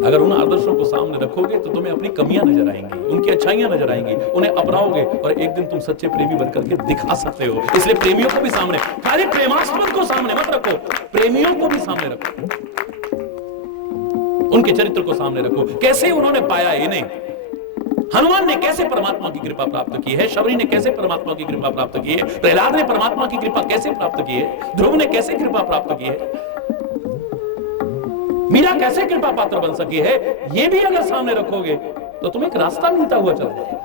अगर उन आदर्शों को सामने रखोगे तो तुम्हें अपनी कमियां नजर आएंगी, उनकी अच्छाइयां नजर आएंगी, उन्हें अपनाओगे और एक दिन तुम सच्चे प्रेमी बनकर के दिखा सकते हो। इसलिए प्रेमियों को भी सामने, खाली प्रेमास्पद को सामने मत रखो, प्रेमियों को भी सामने रखो, उनके चरित्र को सामने रखो। कैसे उन्होंने पाया इन्हें, हनुमान ने कैसे परमात्मा की कृपा प्राप्त की है, शबरी ने कैसे परमात्मा की कृपा प्राप्त की है, प्रहलाद ने परमात्मा की कृपा कैसे प्राप्त की है, ध्रुव ने कैसे कृपा प्राप्त की है, मीरा कैसे कृपा पात्र बन सकी है, ये भी अगर सामने रखोगे तो तुम्हें एक रास्ता मिलता हुआ चल जाएगा।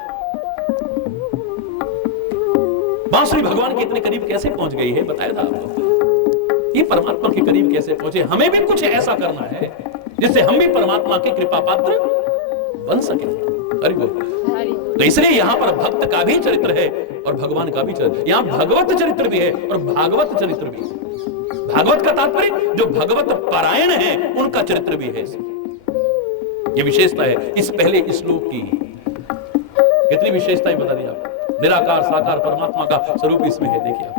बांसुरी भगवान के इतने करीब कैसे पहुंच गई है, बताया था आपको। ये परमात्मा के करीब कैसे पहुंचे, हमें भी कुछ ऐसा करना है जिससे हम भी परमात्मा के कृपा पात्र बन सके। हरि बोल। तो इसलिए यहां पर भक्त का भी चरित्र है और भगवान का भी चरित्र, यहां भगवत चरित्र भी है और भागवत चरित्र भी है। भागवत का तात्पर्य जो भगवत पारायण है उनका चरित्र भी है। ये विशेषता है इस पहले श्लोक की। कितनी विशेषताएं बता दी आप। निराकार साकार परमात्मा का स्वरूप इसमें है। देखिए आप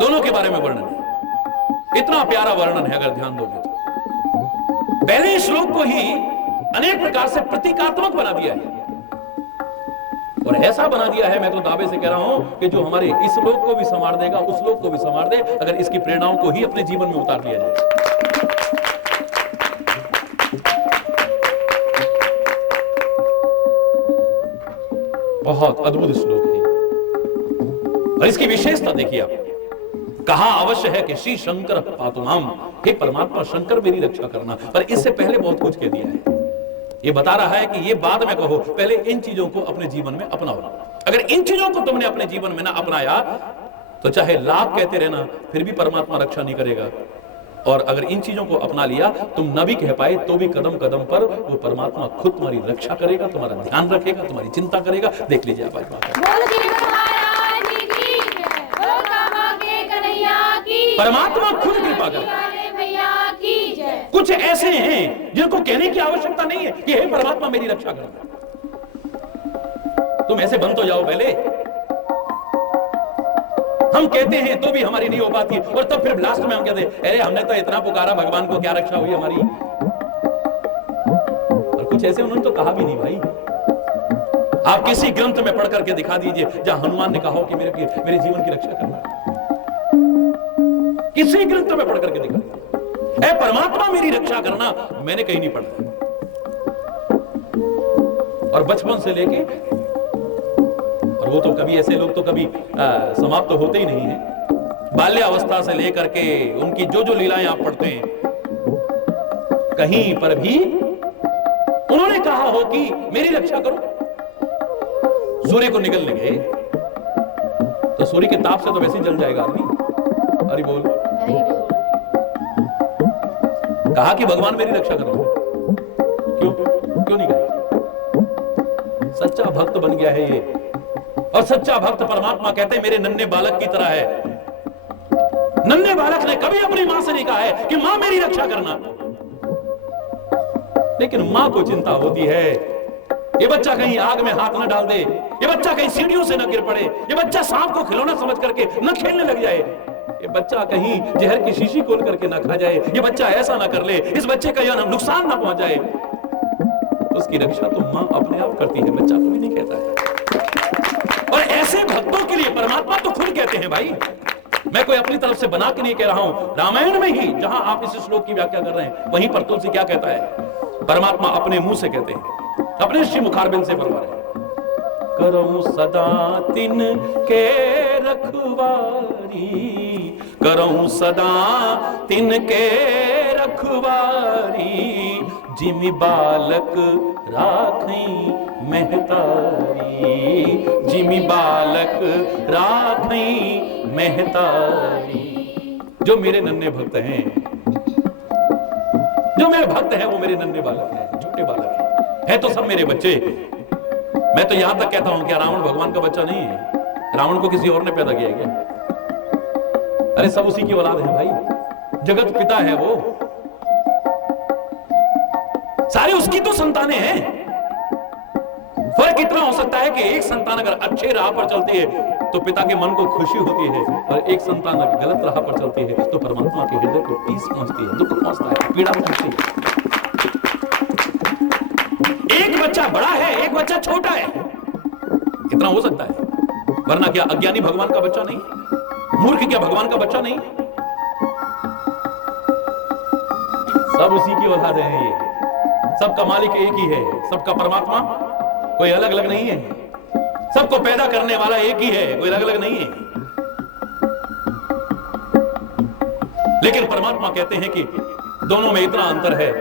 दोनों के बारे में वर्णन है, इतना प्यारा वर्णन है अगर ध्यान दोगे तो। पहले श्लोक को ही अनेक प्रकार से प्रतीकात्मक बना दिया है और ऐसा बना दिया है, मैं तो दावे से कह रहा हूं कि जो हमारे इस लोक को भी संवार देगा उस लोक को भी संवार दे, अगर इसकी प्रेरणाओं को ही अपने जीवन में उतार लिया जाए। बहुत अद्भुत श्लोक है और इसकी विशेषता देखिए आप। कहा अवश्य है कि श्री शंकर पातुमाम, हे परमात्मा शंकर मेरी रक्षा करना, पर इससे पहले बहुत कुछ कह दिया है। ये बता रहा है कि ये बाद में कहो, पहले इन चीजों को अपने जीवन में अपनाओ। अगर इन चीजों को तुमने अपने जीवन में ना अपनाया तो चाहे लाख कहते रहना फिर भी परमात्मा रक्षा नहीं करेगा, और अगर इन चीजों को अपना लिया तुम न भी कह पाए तो भी कदम कदम पर वो परमात्मा खुद तुम्हारी रक्षा करेगा, तुम्हारा ध्यान रखेगा, तुम्हारी चिंता करेगा। देख लीजिए आप परमात्मा खुद कृपा करेगा। कुछ ऐसे हैं जिनको कहने की आवश्यकता नहीं है कि हे परमात्मा मेरी रक्षा करना। तुम ऐसे बन तो जाओ पहले। हम कहते हैं तो भी हमारी नहीं हो पाती और तब फिर लास्ट में हम कहते हैं अरे हमने तो इतना पुकारा भगवान को, क्या रक्षा हुई हमारी। और कुछ ऐसे उन्होंने तो कहा भी नहीं भाई। आप किसी ग्रंथ में पढ़ करके दिखा दीजिए जहां हनुमान ने कहा हो कि मेरे जीवन की रक्षा करना। किसी ग्रंथ में पढ़ करके दिखा दीजिए ऐ परमात्मा मेरी रक्षा करना, मैंने कहीं नहीं पढ़ा। और बचपन से लेके, और वो तो कभी ऐसे लोग तो कभी समाप्त तो होते ही नहीं है। बाल्यावस्था से लेकर के उनकी जो जो लीलाएं आप पढ़ते हैं, कहीं पर भी उन्होंने कहा हो कि मेरी रक्षा करो। सूर्य को निगलने गए तो सूर्य के ताप से तो वैसे ही जल जाएगा आदमी। हरि बोल। कहा कि भगवान मेरी रक्षा करना। क्यों क्यों नहीं कहा? सच्चा भक्त बन गया है ये, और सच्चा भक्त परमात्मा कहते हैं मेरे नन्हे बालक की तरह है। नन्हे बालक ने कभी अपनी मां से नहीं कहा है कि मां मेरी रक्षा करना, लेकिन मां को चिंता होती है ये बच्चा कहीं आग में हाथ न डाल दे, ये बच्चा कहीं सीढ़ियों से न गिर पड़े, ये बच्चा सांप को खिलौना समझ करके न खेलने लग जाए, ये बच्चा कहीं जहर की शीशी खोल करके न खा जाए, ये बच्चा ऐसा ना कर ले, इस बच्चे का यह नुकसान ना पहुंच जाए। उसकी रक्षा तो मां अपने आप करती है, बच्चा को भी नहीं कहता है। और ऐसे भक्तों के लिए परमात्मा तो खुद कहते हैं भाई, मैं कोई अपनी तरफ से बना के नहीं कह रहा हूं, रामायण में ही जहां आप इस श्लोक की व्याख्या कर रहे हैं वहीं पर तुलसी क्या कहता है, परमात्मा अपने मुंह से कहते हैं, अपने श्री मुखारबिंद से फरमा रहे हैं, करऊं सदा तिन के रखवारी, करऊं सदा तिन के रखवारी, जिमि बालक राखई महतारी, जिमि बालक राखई महतारी। जो मेरे नन्हे भक्त हैं, जो मेरे भक्त हैं वो मेरे नन्हे बालक हैं, छोटे बालक हैं, है तो सब मेरे बच्चे। मैं तो यहां तक कहता हूं कि रावण भगवान का बच्चा नहीं है, रावण को किसी और ने पैदा किया है क्या? अरे सब उसी की औलाद है भाई, जगत पिता है वो, सारे उसकी तो संतानें हैं। फर्क इतना हो सकता है कि एक संतान अगर अच्छे राह पर चलती है तो पिता के मन को खुशी होती है, और एक संतान अगर गलत राह पर चलती है तो परमात्मा के हृदय को टीस पहुंचती है, दुख पहुंचता है, पीड़ा पहुंचती है। एक बच्चा बड़ा है, एक बच्चा छोटा है, इतना हो सकता है, वरना क्या अज्ञानी भगवान का बच्चा नहीं, मूर्ख क्या भगवान का बच्चा नहीं? सब उसी की औलाद है, ये सबका मालिक एक ही है, सबका परमात्मा कोई अलग अलग नहीं है, सबको पैदा करने वाला एक ही है, कोई अलग अलग नहीं है। लेकिन परमात्मा कहते हैं कि दोनों में इतना अंतर है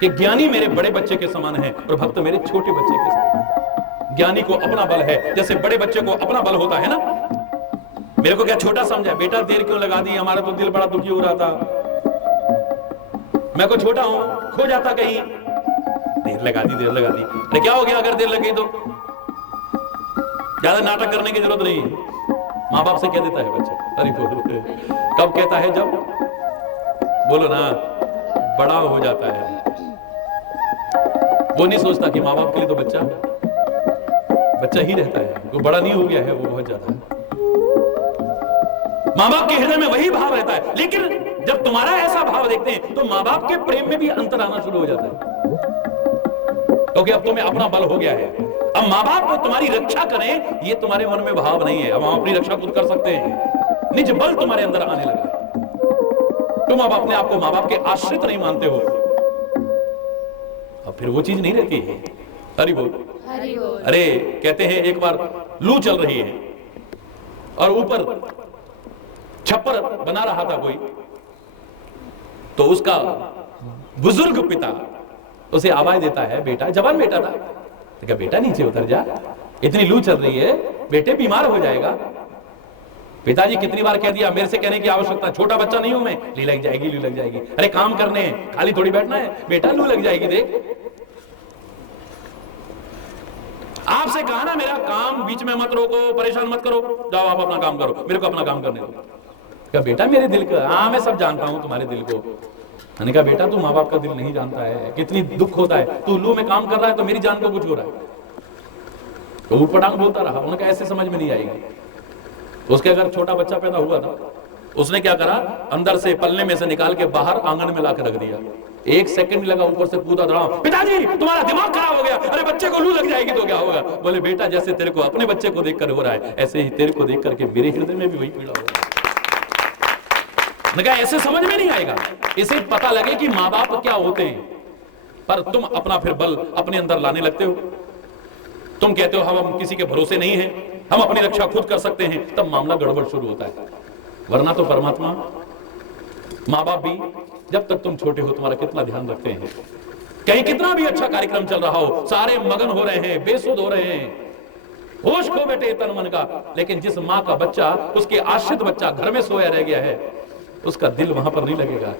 कि ज्ञानी मेरे बड़े बच्चे के समान है और भक्त मेरे छोटे बच्चे के समान है। ज्ञानी को अपना बल है, जैसे बड़े बच्चे को अपना बल होता है ना। मेरे को क्या छोटा समझा, बेटा देर क्यों लगा दी, हमारा तो दिल बड़ा दुखी हो रहा था, मैं को छोटा हूं, खो जाता कहीं, देर लगा दी, देर लगा दी, अरे क्या हो गया अगर देर लगी तो? ज्यादा नाटक करने की जरूरत नहीं है, माँ बाप से कह देता है बच्चा। अरे बोलो, कब कहता है? जब बोलो ना, बड़ा हो जाता है। वो नहीं सोचता कि माँ बाप के लिए तो बच्चा बच्चा ही रहता है, वो बड़ा नहीं हो गया है, वो बहुत ज्यादा है। माँ बाप के हृदय में वही भाव रहता है, लेकिन जब तुम्हारा ऐसा भाव देखते हैं तो माँ बाप के प्रेम में भी अंतर आना शुरू हो जाता है, क्योंकि अब तुम्हें अपना बल हो गया है। अब माँ बाप तुम्हारी रक्षा करें ये तुम्हारे मन में भाव नहीं है, अब हम अपनी रक्षा खुद कर सकते हैं, निज बल तुम्हारे अंदर आने लगा है। तुम अब अपने आप को माँ बाप के आश्रित नहीं मानते हो, अब फिर वो चीज नहीं रहती है। हरि बोल, हरि बोल। अरे कहते हैं एक बार लू चल रही है और ऊपर छप्पर बना रहा था कोई, तो उसका बुजुर्ग पिता उसे आवाज देता है, बेटा, जवान बेटा था, तो क्या बेटा नीचे उतर जा, इतनी लू चल रही है, बेटे बीमार हो जाएगा। पिताजी कितनी बार कह दिया, मेरे से कहने की आवश्यकता, छोटा बच्चा नहीं हूं मैं, लू लग जाएगी, लू लग जाएगी, अरे काम करने हैं, खाली थोड़ी बैठना है, बेटा लू लग जाएगी, देख। आपसे कहा ना मेरा काम बीच में मत रोको, परेशान मत करो, जाओ आप अपना काम करो, मेरे को अपना काम करने दो। क्या बेटा मेरे दिल का, हाँ मैं सब जानता हूं तुम्हारे दिल को। मैंने कहा बेटा तू माँ बाप का दिल नहीं जानता है, कितनी दुख होता है, तू लू में काम कर रहा है तो मेरी जान को कुछ हो रहा है। तो ऊटपटांग बोलता रहा, उन्होंने कहा ऐसे समझ में नहीं आएगी। उसके अगर छोटा बच्चा पैदा हुआ था, उसने क्या करा, अंदर से पल्ले में से निकाल के बाहर आंगन में लाकर रख दिया। एक सेकंड लगा, ऊपर से कूदा दड़ा, पिताजी तुम्हारा दिमाग खराब हो गया, अरे बच्चे को लू लग जाएगी तो क्या होगा? बोले बेटा जैसे तेरे को अपने बच्चे को देखकर हो रहा है, ऐसे ही तेरे को देख करके मेरे हृदय में भी वही पीड़ा होगा। ऐसे समझ में नहीं आएगा, इसे पता लगे कि माँ बाप क्या होते हैं, पर तुम अपना फिर बल अपने अंदर लाने लगते हो। तुम कहते हो हम किसी के भरोसे नहीं हैं, हम अपनी रक्षा खुद कर सकते हैं, तब मामला गड़बड़ शुरू होता है। वरना तो परमात्मा, माँ बाप भी जब तक तुम छोटे हो तुम्हारा कितना ध्यान रखते हैं। कहीं कितना भी अच्छा कार्यक्रम चल रहा हो, सारे मगन हो रहे हैं, बेसुध हो रहे हैं, होश खो बैठे तन मन का, लेकिन जिस माँ का बच्चा, उसके आश्रित बच्चा घर में सोया रह गया है, उसका दिल वहां पर नहीं लगेगा।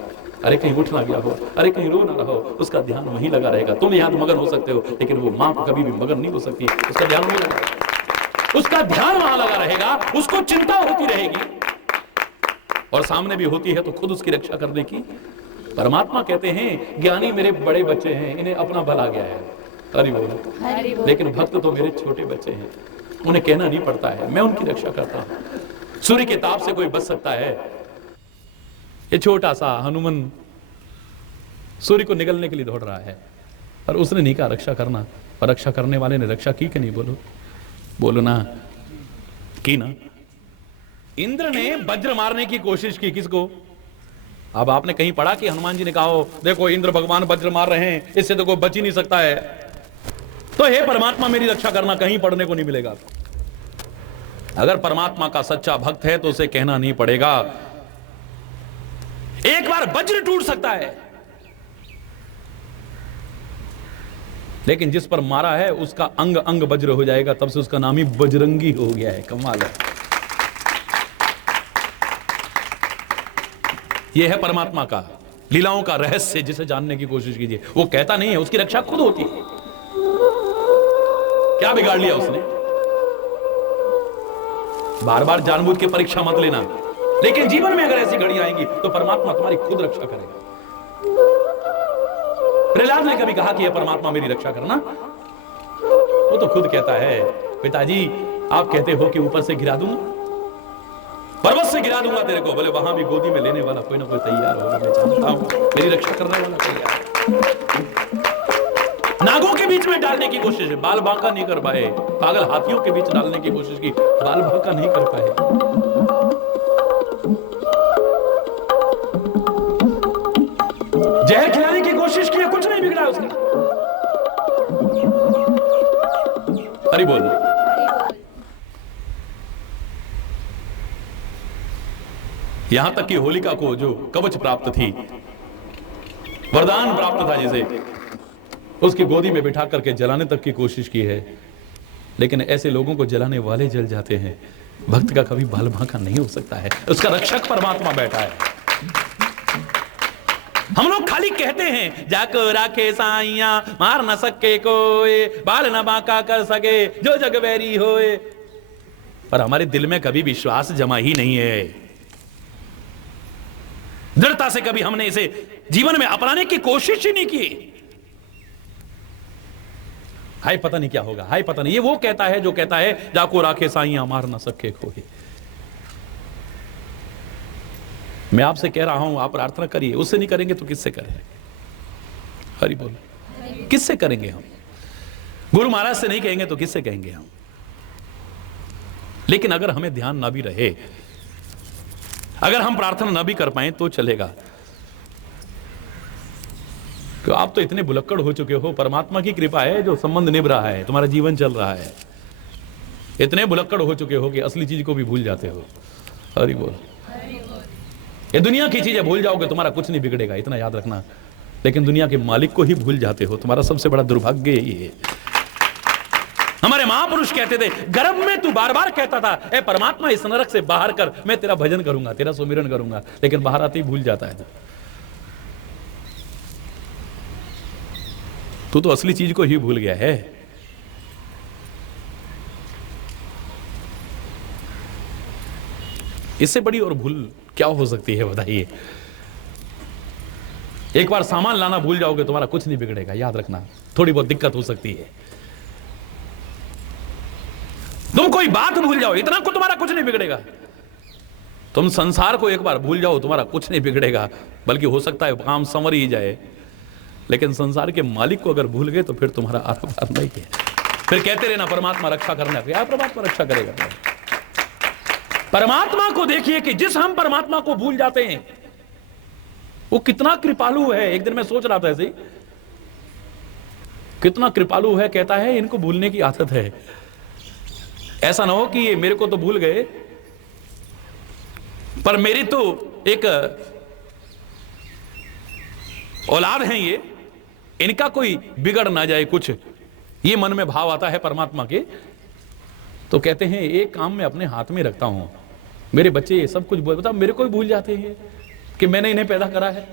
अरे कहीं उठ ना गया हो, अरे कहीं रो ना रहा हो, उसका ध्यान वहीं लगा रहेगा। तुम यहाँ मगन हो सकते हो, लेकिन वो माँ को कभी भी मगन नहीं हो सकती, उसका ध्यान वहीं लगा रहेगा, उसका ध्यान वहां लगा रहेगा, उसको चिंता होती रहेगी, और सामने भी होती है तो खुद उसकी रक्षा करने की। परमात्मा कहते हैं ज्ञानी मेरे बड़े बच्चे हैं, इन्हें अपना भला गया है, हरि बोल। लेकिन भक्त तो मेरे छोटे बच्चे हैं, उन्हें कहना नहीं पड़ता है, मैं उनकी रक्षा करता हूं। सूर्य के ताप से कोई बच सकता है? ये छोटा सा हनुमान सूर्य को निगलने के लिए दौड़ रहा है, पर उसने नहीं कहा रक्षा करना, पर रक्षा करने वाले ने रक्षा की कि नहीं? बोलो बोलो ना, की ना। इंद्र ने वज्र मारने की कोशिश की, किसको? अब आपने कहीं पढ़ा कि हनुमान जी ने कहा हो देखो इंद्र भगवान वज्र मार रहे हैं, इससे तो कोई बच ही नहीं सकता है, तो हे परमात्मा मेरी रक्षा करना, कहीं पढ़ने को नहीं मिलेगा। अगर परमात्मा का सच्चा भक्त है तो उसे कहना नहीं पड़ेगा। एक बार वज्र टूट सकता है, लेकिन जिस पर मारा है उसका अंग अंग वज्र हो जाएगा, तब से उसका नाम ही बजरंगी हो गया है। कमाल है। यह है परमात्मा का लीलाओं का रहस्य, जिसे जानने की कोशिश कीजिए। वो कहता नहीं है, उसकी रक्षा खुद होती है। क्या बिगाड़ लिया उसने? बार बार जानबूझ के परीक्षा मत लेना, लेकिन जीवन में अगर ऐसी घड़ी आएंगी तो परमात्मा तुम्हारी खुद रक्षा करेगा। प्रहलाद ने कभी कहा कि यह परमात्मा मेरी रक्षा करना? वो तो खुद कहता है पिताजी आप कहते हो कि ऊपर से गिरा दूंगा, पर्वत से गिरा दूंगा तेरे को, बोले वहां भी गोदी में लेने वाला कोई ना कोई तैयार होगा, मैं जानता हूं मेरी रक्षा करने वाला तैयार। नागों के बीच में डालने की कोशिश है, बाल बांका नहीं कर पाए। पागल हाथियों के बीच डालने की कोशिश की, बाल बांका नहीं कर पाए। जहर खिलाने की कोशिश की, कुछ नहीं बिगड़ा उसने। हरि बोल। यहां तक कि होलिका को जो कवच प्राप्त थी, वरदान प्राप्त था, जैसे उसकी गोदी में बिठा करके जलाने तक की कोशिश की है, लेकिन ऐसे लोगों को जलाने वाले जल जाते हैं। भक्त का कभी बाल बांका नहीं हो सकता है, उसका रक्षक परमात्मा बैठा है। हम लोग खाली कहते हैं जाको राखे साइया मार न सके कोई, बाल न बांका कर सके जो जग बैरी होए, पर हमारे दिल में कभी विश्वास जमा ही नहीं है। दृढ़ता से कभी हमने इसे जीवन में अपनाने की कोशिश ही नहीं की। हाय पता नहीं क्या होगा, हाय पता नहीं। ये वो कहता है जो कहता है जाको राखे साइया मार ना सके कोई। मैं आपसे कह रहा हूं आप प्रार्थना करिए, उससे नहीं करेंगे तो किससे करेंगे? हरि बोल। किससे करेंगे हम? गुरु महाराज से नहीं कहेंगे तो किससे कहेंगे हम? लेकिन अगर हमें ध्यान ना भी रहे, अगर हम प्रार्थना ना भी कर पाए तो चलेगा। तो आप तो इतने भुलक्कड़ हो चुके हो, परमात्मा की कृपा है जो संबंध निभ रहा है, तुम्हारा जीवन चल रहा है। इतने भुलक्कड़ हो चुके हो कि असली चीज को भी भूल जाते हो। हरि बोल। ये दुनिया की चीजें भूल जाओगे तुम्हारा कुछ नहीं बिगड़ेगा, इतना याद रखना। लेकिन दुनिया के मालिक को ही भूल जाते हो, तुम्हारा सबसे बड़ा दुर्भाग्य यही है। हमारे महापुरुष कहते थे, गर्भ में तू बार बार कहता था ए परमात्मा इस नरक से बाहर कर, मैं तेरा भजन करूंगा, तेरा सुमिरन करूंगा, लेकिन बाहर आते ही भूल जाता है। तू तो असली चीज को ही भूल गया है। इससे बड़ी और भूल क्या हो सकती है बताइए? एक बार सामान लाना भूल जाओगे तुम्हारा कुछ नहीं बिगड़ेगा, याद रखना। थोड़ी बहुत दिक्कत हो सकती है। तुम कोई बात भूल जाओ, इतना को तुम्हारा कुछ नहीं बिगड़ेगा। तुम संसार को एक बार भूल जाओ, तुम्हारा कुछ नहीं बिगड़ेगा, बल्कि हो सकता है काम संवर ही जाए। लेकिन संसार के मालिक को अगर भूल गए तो फिर तुम्हारा आर नहीं है। फिर कहते रहना परमात्मा रक्षा करना, क्या परमात्मा रक्षा करेगा? परमात्मा को देखिए कि जिस हम परमात्मा को भूल जाते हैं वो कितना कृपालु है। एक दिन मैं सोच रहा था ऐसे, कितना कृपालु है। कहता है इनको भूलने की आदत है। ऐसा ना हो कि ये मेरे को तो भूल गए, पर मेरी तो एक औलाद है ये, इनका कोई बिगड़ ना जाए कुछ, ये मन में भाव आता है परमात्मा के। तो कहते हैं एक काम मैं अपने हाथ में रखता हूं, मेरे बच्चे ये सब कुछ बता मेरे को भी भूल जाते हैं कि मैंने इन्हें पैदा करा है।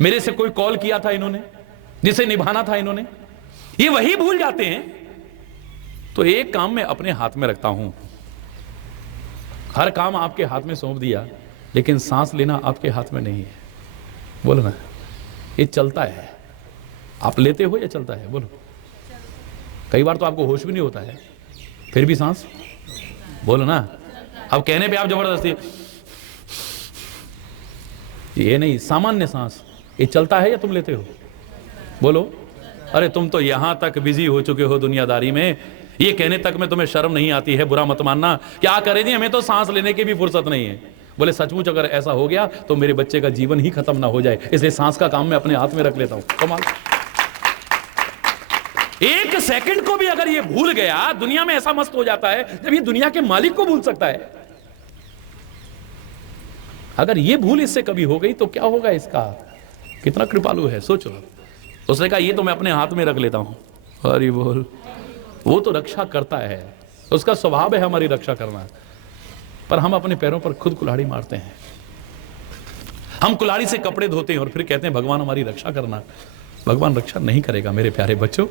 मेरे से कोई कॉल किया था इन्होंने, जिसे निभाना था इन्होंने, ये वही भूल जाते हैं। तो एक काम मैं अपने हाथ में रखता हूं, हर काम आपके हाथ में सौंप दिया, लेकिन सांस लेना आपके हाथ में नहीं है। बोलो ना, ये चलता है, आप लेते हो या चलता है? बोलो। कई बार तो आपको होश भी नहीं होता है, फिर भी सांस, बोलो ना। अब कहने पे आप जबरदस्ती, ये नहीं, सामान्य सांस, ये चलता है या तुम लेते हो? बोलो। अरे तुम तो यहां तक बिजी हो चुके हो दुनियादारी में, ये कहने तक में तुम्हें शर्म नहीं आती है, बुरा मत मानना, क्या करें जी, हमें तो सांस लेने की भी फुर्सत नहीं है। बोले सचमुच अगर ऐसा हो गया तो मेरे बच्चे का जीवन ही खत्म ना हो जाए, इसलिए सांस का काम मैं अपने हाथ में रख लेता हूं। कमाल। एक सेकंड को भी अगर ये भूल गया, दुनिया में ऐसा मस्त हो जाता है जब ये दुनिया के मालिक को भूल सकता है। अगर ये भूल इससे कभी हो गई तो क्या होगा इसका? कितना कृपालु है, सोचो। उसने कहा ये तो मैं अपने हाथ में रख लेता हूं। हरि बोल। वो तो रक्षा करता है, उसका स्वभाव है हमारी रक्षा करना, पर हम अपने पैरों पर खुद कुल्हाड़ी मारते हैं। हम कुल्हाड़ी से कपड़े धोते हैं और फिर कहते हैं भगवान हमारी रक्षा करना। भगवान रक्षा नहीं करेगा मेरे प्यारे बच्चों।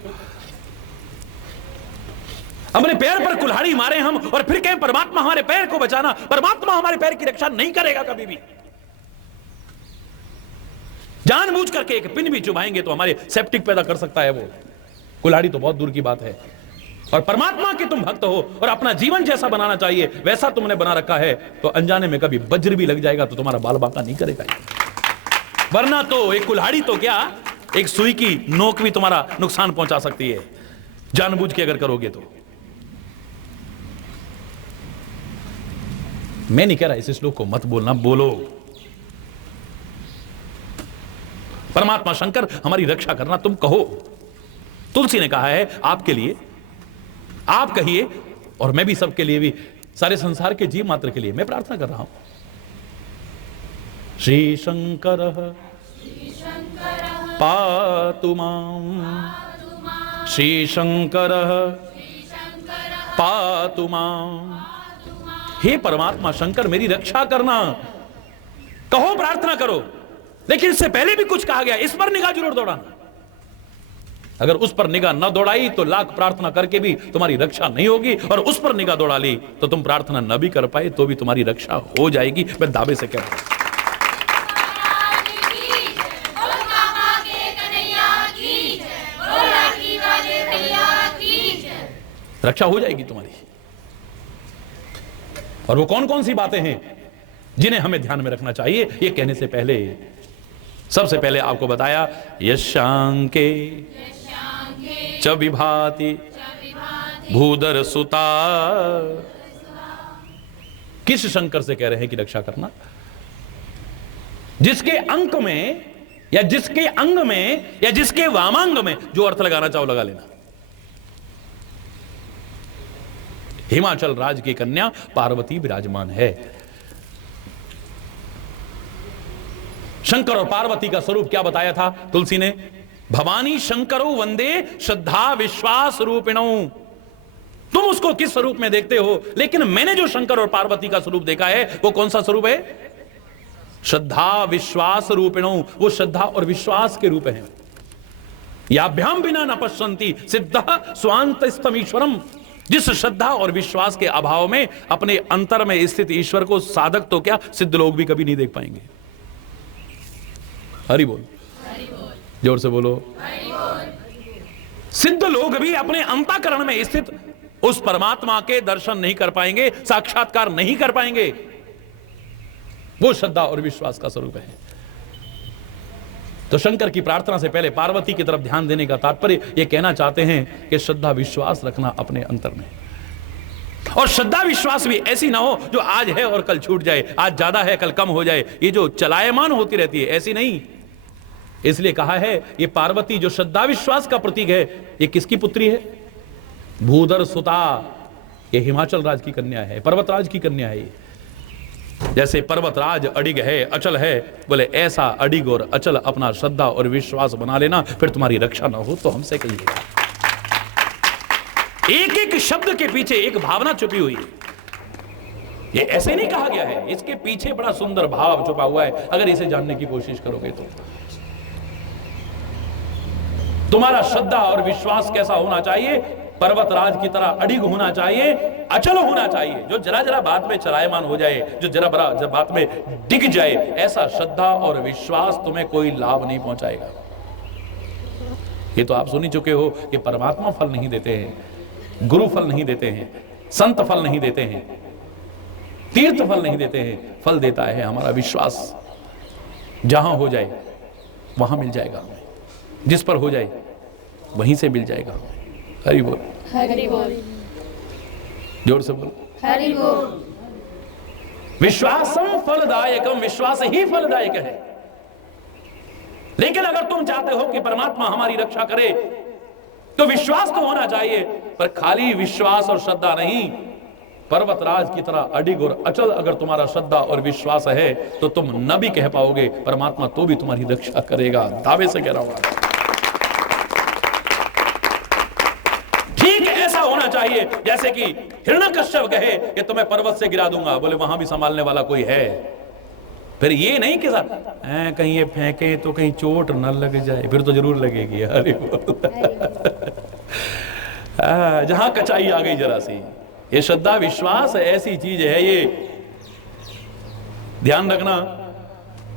अपने पैर पर कुल्हाड़ी मारे हम और फिर कहें परमात्मा हमारे पैर को बचाना। परमात्मा हमारे पैर की रक्षा नहीं करेगा कभी भी। जानबूझ करके एक पिन भी चुभाएंगे तो हमारे सेप्टिक पैदा कर सकता है वो। कुल्हाड़ी तो बहुत दूर की बात है। और परमात्मा के तुम भक्त हो और अपना जीवन जैसा बनाना चाहिए वैसा तुमने बना रखा है, तो अनजाने में कभी वज्र भी लग जाएगा तो तुम्हारा बाल बांका नहीं करेगा। वरना तो एक कुल्हाड़ी तो क्या, एक सुई की नोक भी तुम्हारा नुकसान पहुंचा सकती है, जानबूझ के अगर करोगे तो। मैं नहीं कह रहा इस श्लोक को मत बोलना, बोलो। परमात्मा शंकर हमारी रक्षा करना तुम कहो। तुलसी ने कहा है आपके लिए, आप कहिए, और मैं भी सबके लिए भी, सारे संसार के जीव मात्र के लिए मैं प्रार्थना कर रहा हूं। श्री शंकर पातु मां, श्री शंकर पातु मां। हे परमात्मा शंकर मेरी रक्षा करना, कहो, प्रार्थना करो। लेकिन इससे पहले भी कुछ कहा गया, इस पर निगाह जरूर दौड़ाना। अगर उस पर निगाह न दौड़ाई तो लाख प्रार्थना करके भी तुम्हारी रक्षा नहीं होगी, और उस पर निगाह दौड़ा ली तो तुम प्रार्थना न भी कर पाए तो भी तुम्हारी रक्षा हो जाएगी। मैं दावे से कह रहा हूं। रक्षा हो जाएगी तुम्हारी। और वो कौन कौन सी बातें हैं जिन्हें हमें ध्यान में रखना चाहिए, ये कहने से पहले सबसे पहले आपको बताया यशांके च विभाति भूधर सुता। किस शंकर से कह रहे हैं कि रक्षा करना? जिसके अंक में या जिसके अंग में या जिसके वामांग में जो अर्थ लगाना चाहो लगा लेना। हिमाचल राज्य की कन्या पार्वती विराजमान है। शंकर और पार्वती का स्वरूप क्या बताया था तुलसी ने? भवानी शंकरो वंदे श्रद्धा विश्वास रूपिणो। तुम उसको किस स्वरूप में देखते हो, लेकिन मैंने जो शंकर और पार्वती का स्वरूप देखा है वो कौन सा स्वरूप है? श्रद्धा विश्वास रूपिणो। वो श्रद्धा और विश्वास के रूप हैं। याभ्याम बिना न पश्यन्ति सिद्धः स्वान्तस्तमीश्वरम। जिस श्रद्धा और विश्वास के अभाव में अपने अंतर में स्थित ईश्वर को साधक तो क्या सिद्ध लोग भी कभी नहीं देख पाएंगे। हरि बोल, जोर से बोलो। सिद्ध लोग भी अपने अंतःकरण में स्थित उस परमात्मा के दर्शन नहीं कर पाएंगे, साक्षात्कार नहीं कर पाएंगे। वो श्रद्धा और विश्वास का स्वरूप है। तो शंकर की प्रार्थना से पहले पार्वती की तरफ ध्यान देने का तात्पर्य यह कहना चाहते हैं कि श्रद्धा विश्वास रखना अपने अंतर में। और श्रद्धा विश्वास भी ऐसी ना हो जो आज है और कल छूट जाए, आज ज्यादा है कल कम हो जाए, ये जो चलायमान होती रहती है, ऐसी नहीं। इसलिए कहा है ये पार्वती जो श्रद्धा विश्वास का प्रतीक है, ये किसकी पुत्री है? भूधर सुता। ये हिमाचल राज की कन्या है, पर्वतराज की कन्या है। जैसे पर्वतराज अडिग है, अचल है, बोले ऐसा अडिग और अचल अपना श्रद्धा और विश्वास बना लेना, फिर तुम्हारी रक्षा ना हो तो हमसे कहिएगा। एक एक शब्द के पीछे एक भावना छुपी हुई है। ये ऐसे नहीं कहा गया है, इसके पीछे बड़ा सुंदर भाव छुपा हुआ है। अगर इसे जानने की कोशिश करोगे तो तुम्हारा श्रद्धा और विश्वास कैसा होना चाहिए? पर्वतराज की तरह अडिग होना चाहिए, अचल होना चाहिए, जो जरा जरा बात में चलायमान हो जाए, जो जरा बरा जब बात में डिग जाए, ऐसा श्रद्धा और विश्वास तुम्हें कोई लाभ नहीं पहुंचाएगा। ये तो आप सुन ही चुके हो कि परमात्मा फल नहीं देते हैं, गुरु फल नहीं देते हैं, संत फल नहीं देते हैं, तीर्थ फल नहीं देते हैं, फल देता है हमारा विश्वास। जहां हो जाए वहां मिल जाएगा, जिस पर हो जाए वहीं से मिल जाएगा। हरि बोल, हरि बोल, जोर से बोल, हरि बोल। विश्वासम फलदायकम, विश्वास ही फलदायक है। लेकिन अगर तुम चाहते हो कि परमात्मा हमारी रक्षा करे तो विश्वास तो होना चाहिए, पर खाली विश्वास और श्रद्धा नहीं, पर्वतराज की तरह अडिग और अचल अगर तुम्हारा श्रद्धा और विश्वास है तो तुम न भी कह पाओगे, परमात्मा तो भी तुम्हारी रक्षा करेगा। दावे से कह रहा हूं, ठीक ऐसा होना चाहिए जैसे कि हिरण्यकश्यप कहे कि तुम्हें पर्वत से गिरा दूंगा, बोले वहां भी संभालने वाला कोई है। फिर ये नहीं कि सर कहीं ये फेंके तो कहीं चोट न लग जाए, फिर तो जरूर लगेगी। अरे जहां कचाई आ गई जरा सी। ये श्रद्धा विश्वास ऐसी चीज है, ये ध्यान रखना।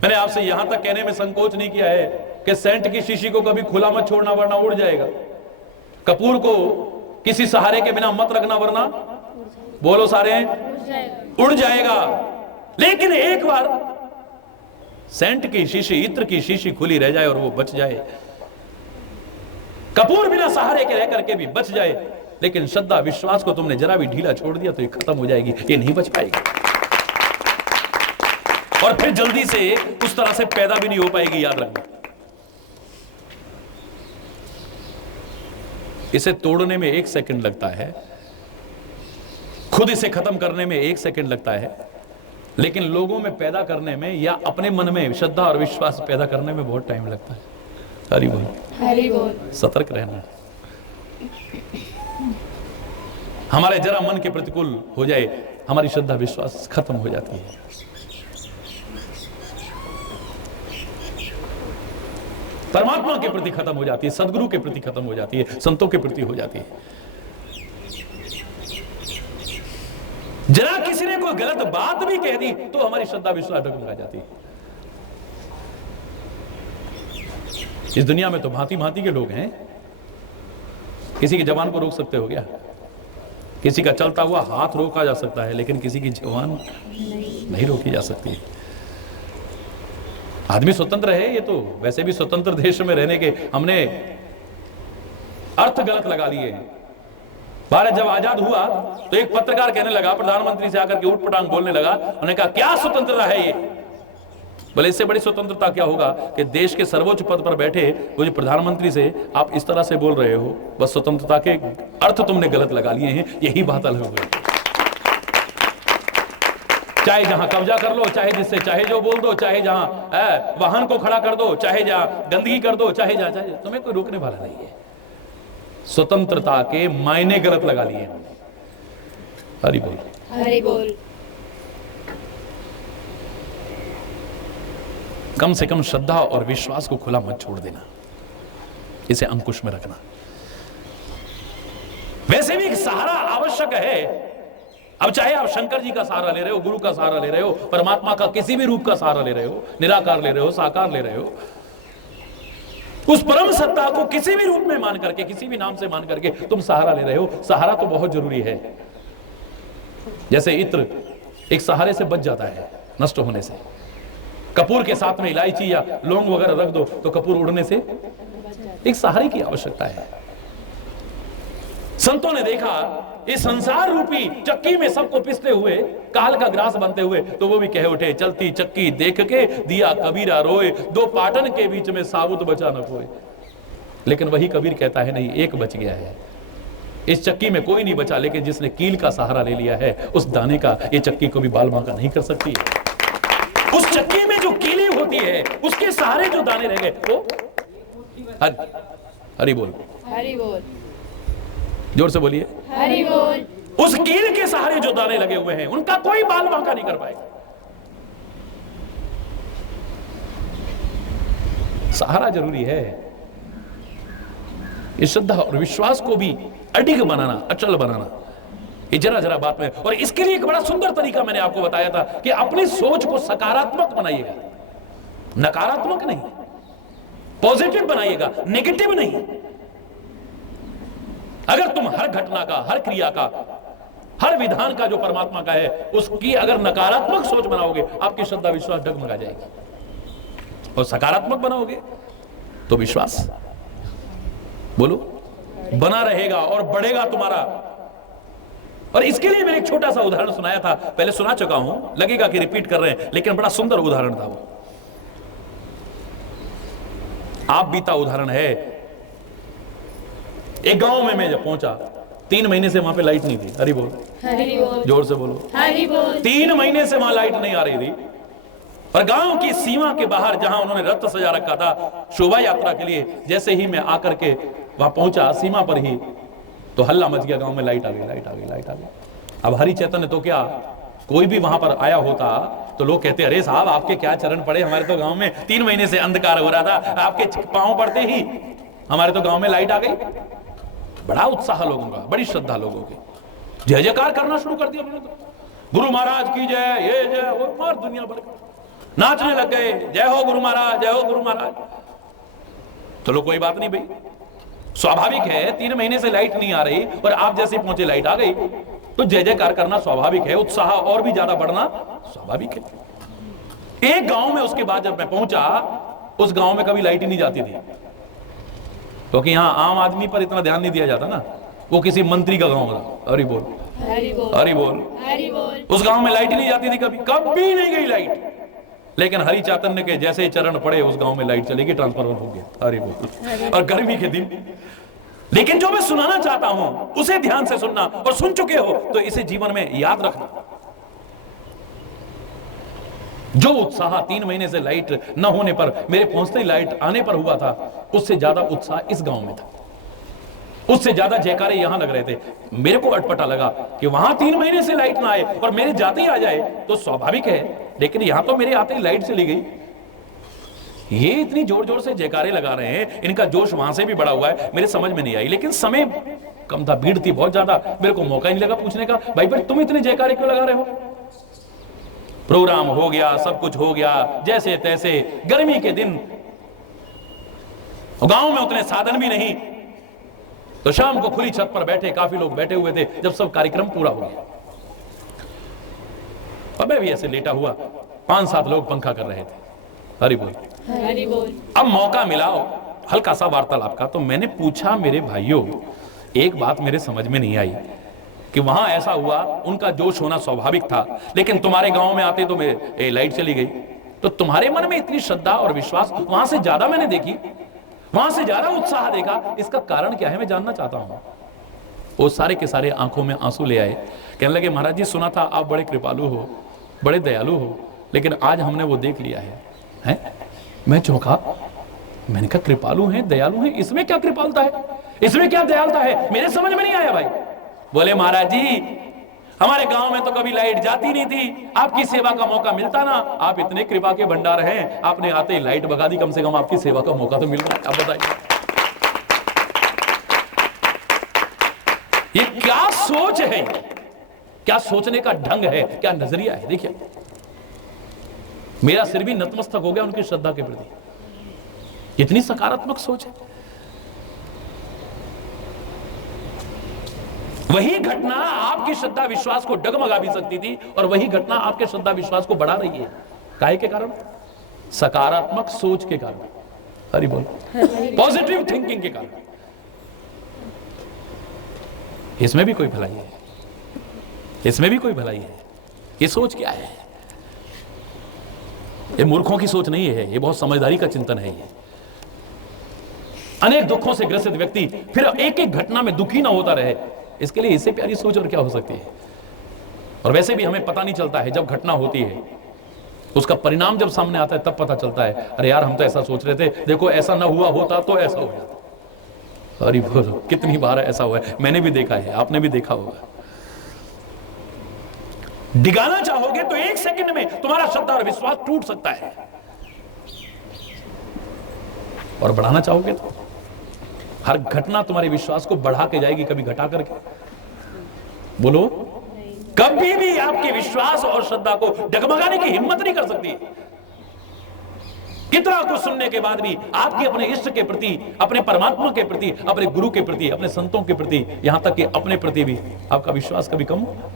मैंने आपसे यहां तक कहने में संकोच नहीं किया है कि सेंट की शीशी को कभी खुला मत छोड़ना वरना उड़ जाएगा। कपूर को किसी सहारे के बिना मत रखना वरना, बोलो सारे, उड़ जाएगा। लेकिन एक बार सेंट की शीशी, इत्र की शीशी खुली रह जाए और वो बच जाए, कपूर बिना सहारे के रह करके भी बच जाए, लेकिन श्रद्धा विश्वास को तुमने जरा भी ढीला छोड़ दिया तो ये खत्म हो जाएगी, ये नहीं बच पाएगी और फिर जल्दी से उस तरह से पैदा भी नहीं हो पाएगी। याद रखना, इसे तोड़ने में 1 सेकंड लगता है, खुद इसे खत्म करने में 1 सेकंड लगता है, लेकिन लोगों में पैदा करने में या अपने मन में श्रद्धा और विश्वास पैदा करने में बहुत टाइम लगता है। हरि बोल, हरि बोल। सतर्क रहना। हमारे जरा मन के प्रतिकूल हो जाए, हमारी श्रद्धा विश्वास खत्म हो जाती है। परमात्मा के प्रति खत्म हो जाती है, सदगुरु के प्रति खत्म हो जाती है, संतों के प्रति हो जाती है। जरा किसी ने कोई गलत बात भी कह दी तो हमारी श्रद्धा विश्वास डगमगा जाती है। इस दुनिया में तो भांति भांति के लोग हैं। किसी की जबान को रोक सकते हो क्या? किसी का चलता हुआ हाथ रोका जा सकता है, लेकिन किसी की जबान नहीं रोकी जा सकती। आदमी स्वतंत्र है, ये तो वैसे भी स्वतंत्र देश में रहने के हमने अर्थ गलत लगा दिए हैं। भारत जब आजाद हुआ तो एक पत्रकार कहने लगा, प्रधानमंत्री से आकर के उठपटांग बोलने लगा, उन्होंने कहा क्या स्वतंत्रता है ये? बोले इससे बड़ी स्वतंत्रता क्या होगा कि देश के सर्वोच्च पद पर बैठे वो जो प्रधानमंत्री से आप इस तरह से बोल रहे हो, बस स्वतंत्रता के अर्थ तुमने गलत लगा लिए हैं, यही बात अलग हो गई। चाहे जहां कब्जा कर लो, चाहे जिससे चाहे जो बोल दो, चाहे जहां वाहन को खड़ा कर दो, चाहे जहां गंदगी कर दो, चाहे जहां चाहे, तुम्हें कोई रोकने वाला नहीं है। स्वतंत्रता के मायने गलत लगा लिए हैं। हरि बोल, हरि बोल। कम से कम श्रद्धा और विश्वास को खुला मत छोड़ देना, इसे अंकुश में रखना। वैसे भी एक सहारा आवश्यक है। अब चाहे आप शंकर जी का सहारा ले रहे हो, गुरु का सहारा ले रहे हो, परमात्मा का किसी भी रूप का सहारा ले रहे हो, निराकार ले रहे हो, साकार ले रहे हो, उस परम सत्ता को किसी भी रूप में मान करके, किसी भी नाम से मान करके तुम सहारा ले रहे हो, सहारा तो बहुत जरूरी है। जैसे इत्र एक सहारे से बच जाता है नष्ट होने से, कपूर के साथ में इलायची या लौंग वगैरह रख दो तो कपूर उड़ने से एक सहारे की आवश्यकता है। संतों ने देखा इस संसार रूपी चक्की में सबको पिसते हुए, काल का ग्रास बनते हुए, तो वो भी कह उठे चलती चक्की देख के दिया कबीरा रोए, दो पाटन के बीच में साबुत बचा न कोई। लेकिन वही कबीर कहता है नहीं, एक बच गया है। इस चक्की में कोई नहीं बचा, लेकिन जिसने कील का सहारा ले लिया है उस दाने का ये चक्की को भी बाल बांका नहीं कर सकती। उस चक्की में जो कीली होती है उसके सहारे जो दाने रह गए वो हरि बोल, हरि बोल, जोर से बोलिए, हरि बोल। उस कील के सहारे जो दाने लगे हुए हैं उनका कोई बाल बांका नहीं कर पाएगा। सहारा जरूरी है। इस श्रद्धा और विश्वास को भी अडिग बनाना, अचल बनाना, ये जरा जरा बात में। और इसके लिए एक बड़ा सुंदर तरीका मैंने आपको बताया था कि अपनी सोच को सकारात्मक बनाइएगा, नकारात्मक नहीं, पॉजिटिव बनाइएगा, नेगेटिव नहीं। अगर तुम हर घटना का, हर क्रिया का, हर विधान का जो परमात्मा का है उसकी अगर नकारात्मक सोच बनाओगे, आपकी श्रद्धा विश्वास डगमगा जाएगी। और सकारात्मक बनाओगे तो विश्वास, बोलो, बना रहेगा और बढ़ेगा तुम्हारा। और इसके लिए मैंने एक छोटा सा उदाहरण सुनाया था, पहले सुना चुका हूं, लगेगा कि रिपीट कर रहे हैं, लेकिन बड़ा सुंदर उदाहरण था वो। आप बीता उदाहरण है। एक गांव में मैं जब पहुंचा, 3 महीने से वहां पे लाइट नहीं थी। हरि बोल, हरि बोल, जोर से बोलो, हरि बोल। 3 महीने से वहां लाइट नहीं आ रही थी। और गांव की सीमा के बाहर जहां उन्होंने रथ सजा रखा था शोभा यात्रा के लिए, जैसे ही मैं आकर के वहां पहुंचा सीमा पर ही, तो हल्ला मच गया गांव में, लाइट आ गई, लाइट आ गई, लाइट आ गई। अब हरि चैतन्य तो क्या, कोई भी वहां पर आया होता तो लोग कहते, अरे साहब आपके क्या चरण पड़े, हमारे तो गांव में 3 महीने से अंधकार हो रहा था, आपके पांव पड़ते ही हमारे तो गांव में लाइट आ गई। बड़ा उत्साह लोगों का, बड़ी श्रद्धा लोगों की, जय जयकार करना शुरू कर दिया उन्होंने तो, गुरु महाराज की जय, ये जय, वो और दुनिया भर नाचने लग गए, जय हो गुरु महाराज, जय हो गुरु महाराज। चलो कोई बात नहीं भाई, स्वाभाविक है, 3 महीने से लाइट नहीं आ रही और आप जैसे पहुंचे लाइट आ गई, तो जय जयकार करना स्वाभाविक है, उत्साह और भी ज्यादा बढ़ना स्वाभाविक है। एक गांव में उसके बाद जब मैं पहुंचा, उस गांव में कभी लाइट ही नहीं जाती थी, क्योंकि यहां आम आदमी पर इतना ध्यान नहीं दिया जाता ना, वो किसी मंत्री का गांव था। हरि बोल, हरि बोल, हरि बोल, हरि बोल। उस गांव में लाइट ही नहीं जाती थी, कभी कभी नहीं गई लाइट। लेकिन हरि चैतन्य के जैसे ही चरण पड़े, उस गांव में लाइट चलेगी, ट्रांसफार्मर हो गया। हरि बोल। और गर्मी के दिन, लेकिन जो मैं सुनाना चाहता हूं उसे ध्यान से सुनना, और सुन चुके हो तो इसे जीवन में याद रखना। जो उत्साह 3 महीने से लाइट न होने पर, मेरे पहुंचते ही लाइट आने पर हुआ था, उससे ज्यादा उत्साह इस गांव में था, उससे ज्यादा जयकारे यहां लग रहे थे। मेरे को अटपटा लगा कि वहां 3 महीने से लाइट ना आए और मेरे जाते ही आ जाए तो स्वाभाविक है, लेकिन यहां तो मेरे आते ही लाइट चली गई। ये इतनी जोर जोर से जयकारे लगा रहे हैं, इनका जोश वहां से भी बड़ा हुआ है, मेरे समझ में नहीं आई। लेकिन समय कम था, भीड़ थी बहुत ज्यादा, मेरे को मौका ही नहीं लगा पूछने का, भाई पर तुम इतने जयकारे क्यों लगा रहे हो। प्रोग्राम हो गया, सब कुछ हो गया जैसे तैसे, गर्मी के दिन, गांव में उतने साधन भी नहीं, तो शाम को खुली छत पर बैठे, काफी लोग बैठे हुए थे, जब सब कार्यक्रम पूरा हो गया और मैं भी ऐसे लेटा हुआ, 5-7 लोग पंखा कर रहे थे। हरि बोल, हरि बोल। अब मौका मिला हल्का सा वार्तालाप का, तो मैंने पूछा, मेरे भाइयों एक बात मेरे समझ में नहीं आई कि वहां ऐसा हुआ, उनका जोश होना स्वाभाविक था, लेकिन तुम्हारे गांव में आते तो मेरे लाइट चली गई, तो तुम्हारे मन में इतनी श्रद्धा और विश्वास वहां से ज्यादा मैंने देखी, वहां से ज्यादा उत्साह देखा, इसका कारण क्या है मैं जानना चाहता हूं। वो सारे के सारे आंखों में आंसू ले आए, कहने लगे, महाराज जी सुना था आप बड़े कृपालु हो, बड़े दयालु हो, लेकिन आज हमने वो देख लिया है। हैं? मैं चौंका, मैंने कहा कृपालु हैं, दयालु हैं, इसमें क्या कृपालता है, इसमें क्या दयालता है, मेरे समझ में नहीं आया भाई। बोले महाराज जी हमारे गांव में तो कभी लाइट जाती नहीं थी, आपकी सेवा का मौका मिलता ना, आप इतने कृपा के भंडार हैं, आपने आते ही लाइट भगा दी, कम से कम आपकी सेवा का मौका तो मिल रहा है। अब बताइए ये क्या सोच है, क्या सोचने का ढंग है, क्या नजरिया है। देखिए मेरा सिर भी नतमस्तक हो गया उनकी श्रद्धा के प्रति, इतनी सकारात्मक सोच है। वही घटना आपकी श्रद्धा विश्वास को डगमगा भी सकती थी, और वही घटना आपके श्रद्धा विश्वास को बढ़ा रही है। काहे के कारण? सकारात्मक सोच के कारण। हरि बोल, पॉजिटिव थिंकिंग के कारण। इसमें भी कोई भलाई है, इसमें भी कोई भलाई है। ये सोच क्या है? ये मूर्खों की सोच नहीं है, ये बहुत समझदारी का चिंतन है। ये अनेक दुखों से ग्रसित व्यक्ति फिर एक एक घटना में दुखी ना होता रहे, इसके लिए इससे प्यारी सोच और क्या हो सकती है। और वैसे भी हमें पता नहीं चलता है, जब घटना होती है उसका परिणाम जब सामने आता है तब पता चलता है, अरे यार हम तो ऐसा सोच रहे थे, देखो ऐसा ना हुआ होता तो ऐसा हो जाता। अरे बोलो कितनी बार ऐसा हुआ है, मैंने भी देखा है, आपने भी देखा होगा। डिगाना चाहोगे तो 1 सेकंड में तुम्हारा श्रद्धा और विश्वास टूट सकता है, और बढ़ाना चाहोगे तो हर घटना तुम्हारे विश्वास को बढ़ा के जाएगी, कभी घटा करके। बोलो, कभी भी आपके विश्वास और श्रद्धा को डगमगाने की हिम्मत नहीं कर सकती। कितना कुछ सुनने के बाद भी आपके अपने इष्ट के प्रति, अपने परमात्मा के प्रति, अपने गुरु के प्रति, अपने संतों के प्रति, यहां तक कि अपने प्रति भी आपका विश्वास कभी कम होगा?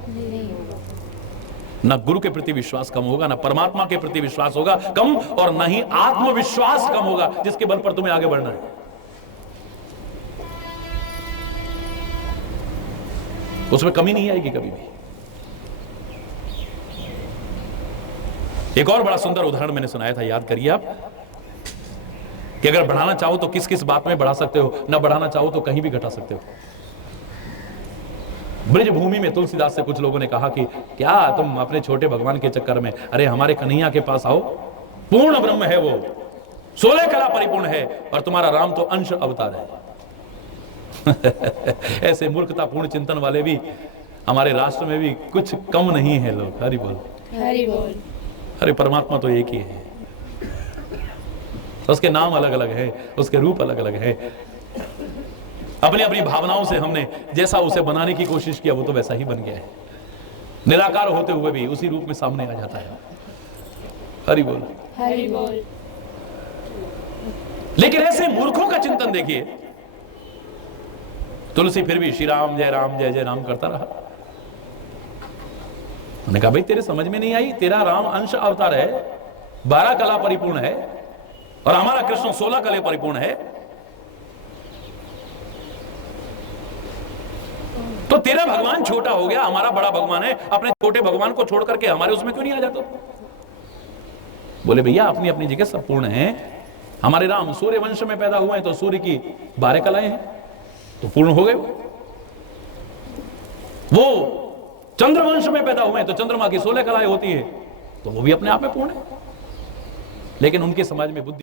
ना गुरु के प्रति विश्वास कम होगा, ना परमात्मा के प्रति विश्वास होगा कम, और ना ही आत्मविश्वास कम होगा जिसके बल पर तुम्हें आगे बढ़ना है। उसमें कमी नहीं आएगी कभी भी। एक और बड़ा सुंदर उदाहरण मैंने सुनाया था, याद करिए आप, कि अगर बढ़ाना चाहो तो किस किस बात में बढ़ा सकते हो, ना बढ़ाना चाहो तो कहीं भी घटा सकते हो। ब्रज भूमि में तुलसीदास से कुछ लोगों ने कहा कि क्या तुम अपने छोटे भगवान के चक्कर में, अरे हमारे कन्हैया के पास आओ, पूर्ण ब्रह्म है वो, 16 कला परिपूर्ण है, और तुम्हारा राम तो अंश अवतार है। ऐसे मूर्खतापूर्ण चिंतन वाले भी हमारे राष्ट्र में भी कुछ कम नहीं है लोग। हरि बोल, हरि बोल। अरे परमात्मा तो एक ही है, उसके नाम अलग अलग है, उसके रूप अलग अलग है। अपनी अपनी भावनाओं से हमने जैसा उसे बनाने की कोशिश किया वो तो वैसा ही बन गया है। निराकार होते हुए भी उसी रूप में सामने आ जाता है। हरि बोल, हरि बोल। लेकिन ऐसे मूर्खों का चिंतन देखिए, तुलसी फिर भी श्री राम जय राम करता रहा। उन्होंने कहा भाई तेरे समझ में नहीं आई, तेरा राम अंश अवतार है, 12 कला परिपूर्ण है, और हमारा कृष्ण 16 कले परिपूर्ण है, तो तेरा भगवान छोटा हो गया, हमारा बड़ा भगवान है, अपने छोटे भगवान को छोड़ करके हमारे उसमें क्यों नहीं आ जाते? बोले भैया अपनी अपनी जगह सब पूर्ण है। हमारे राम सूर्य वंश में पैदा हुए हैं तो सूर्य की 12 कलाएं हैं, तो पूर्ण हो गए। वो चंद्रवंश में पैदा हुए हैं तो चंद्रमा की 16 कलाएं होती है, तो वो भी अपने आप में पूर्ण है। लेकिन उनके समाज में बुद्धि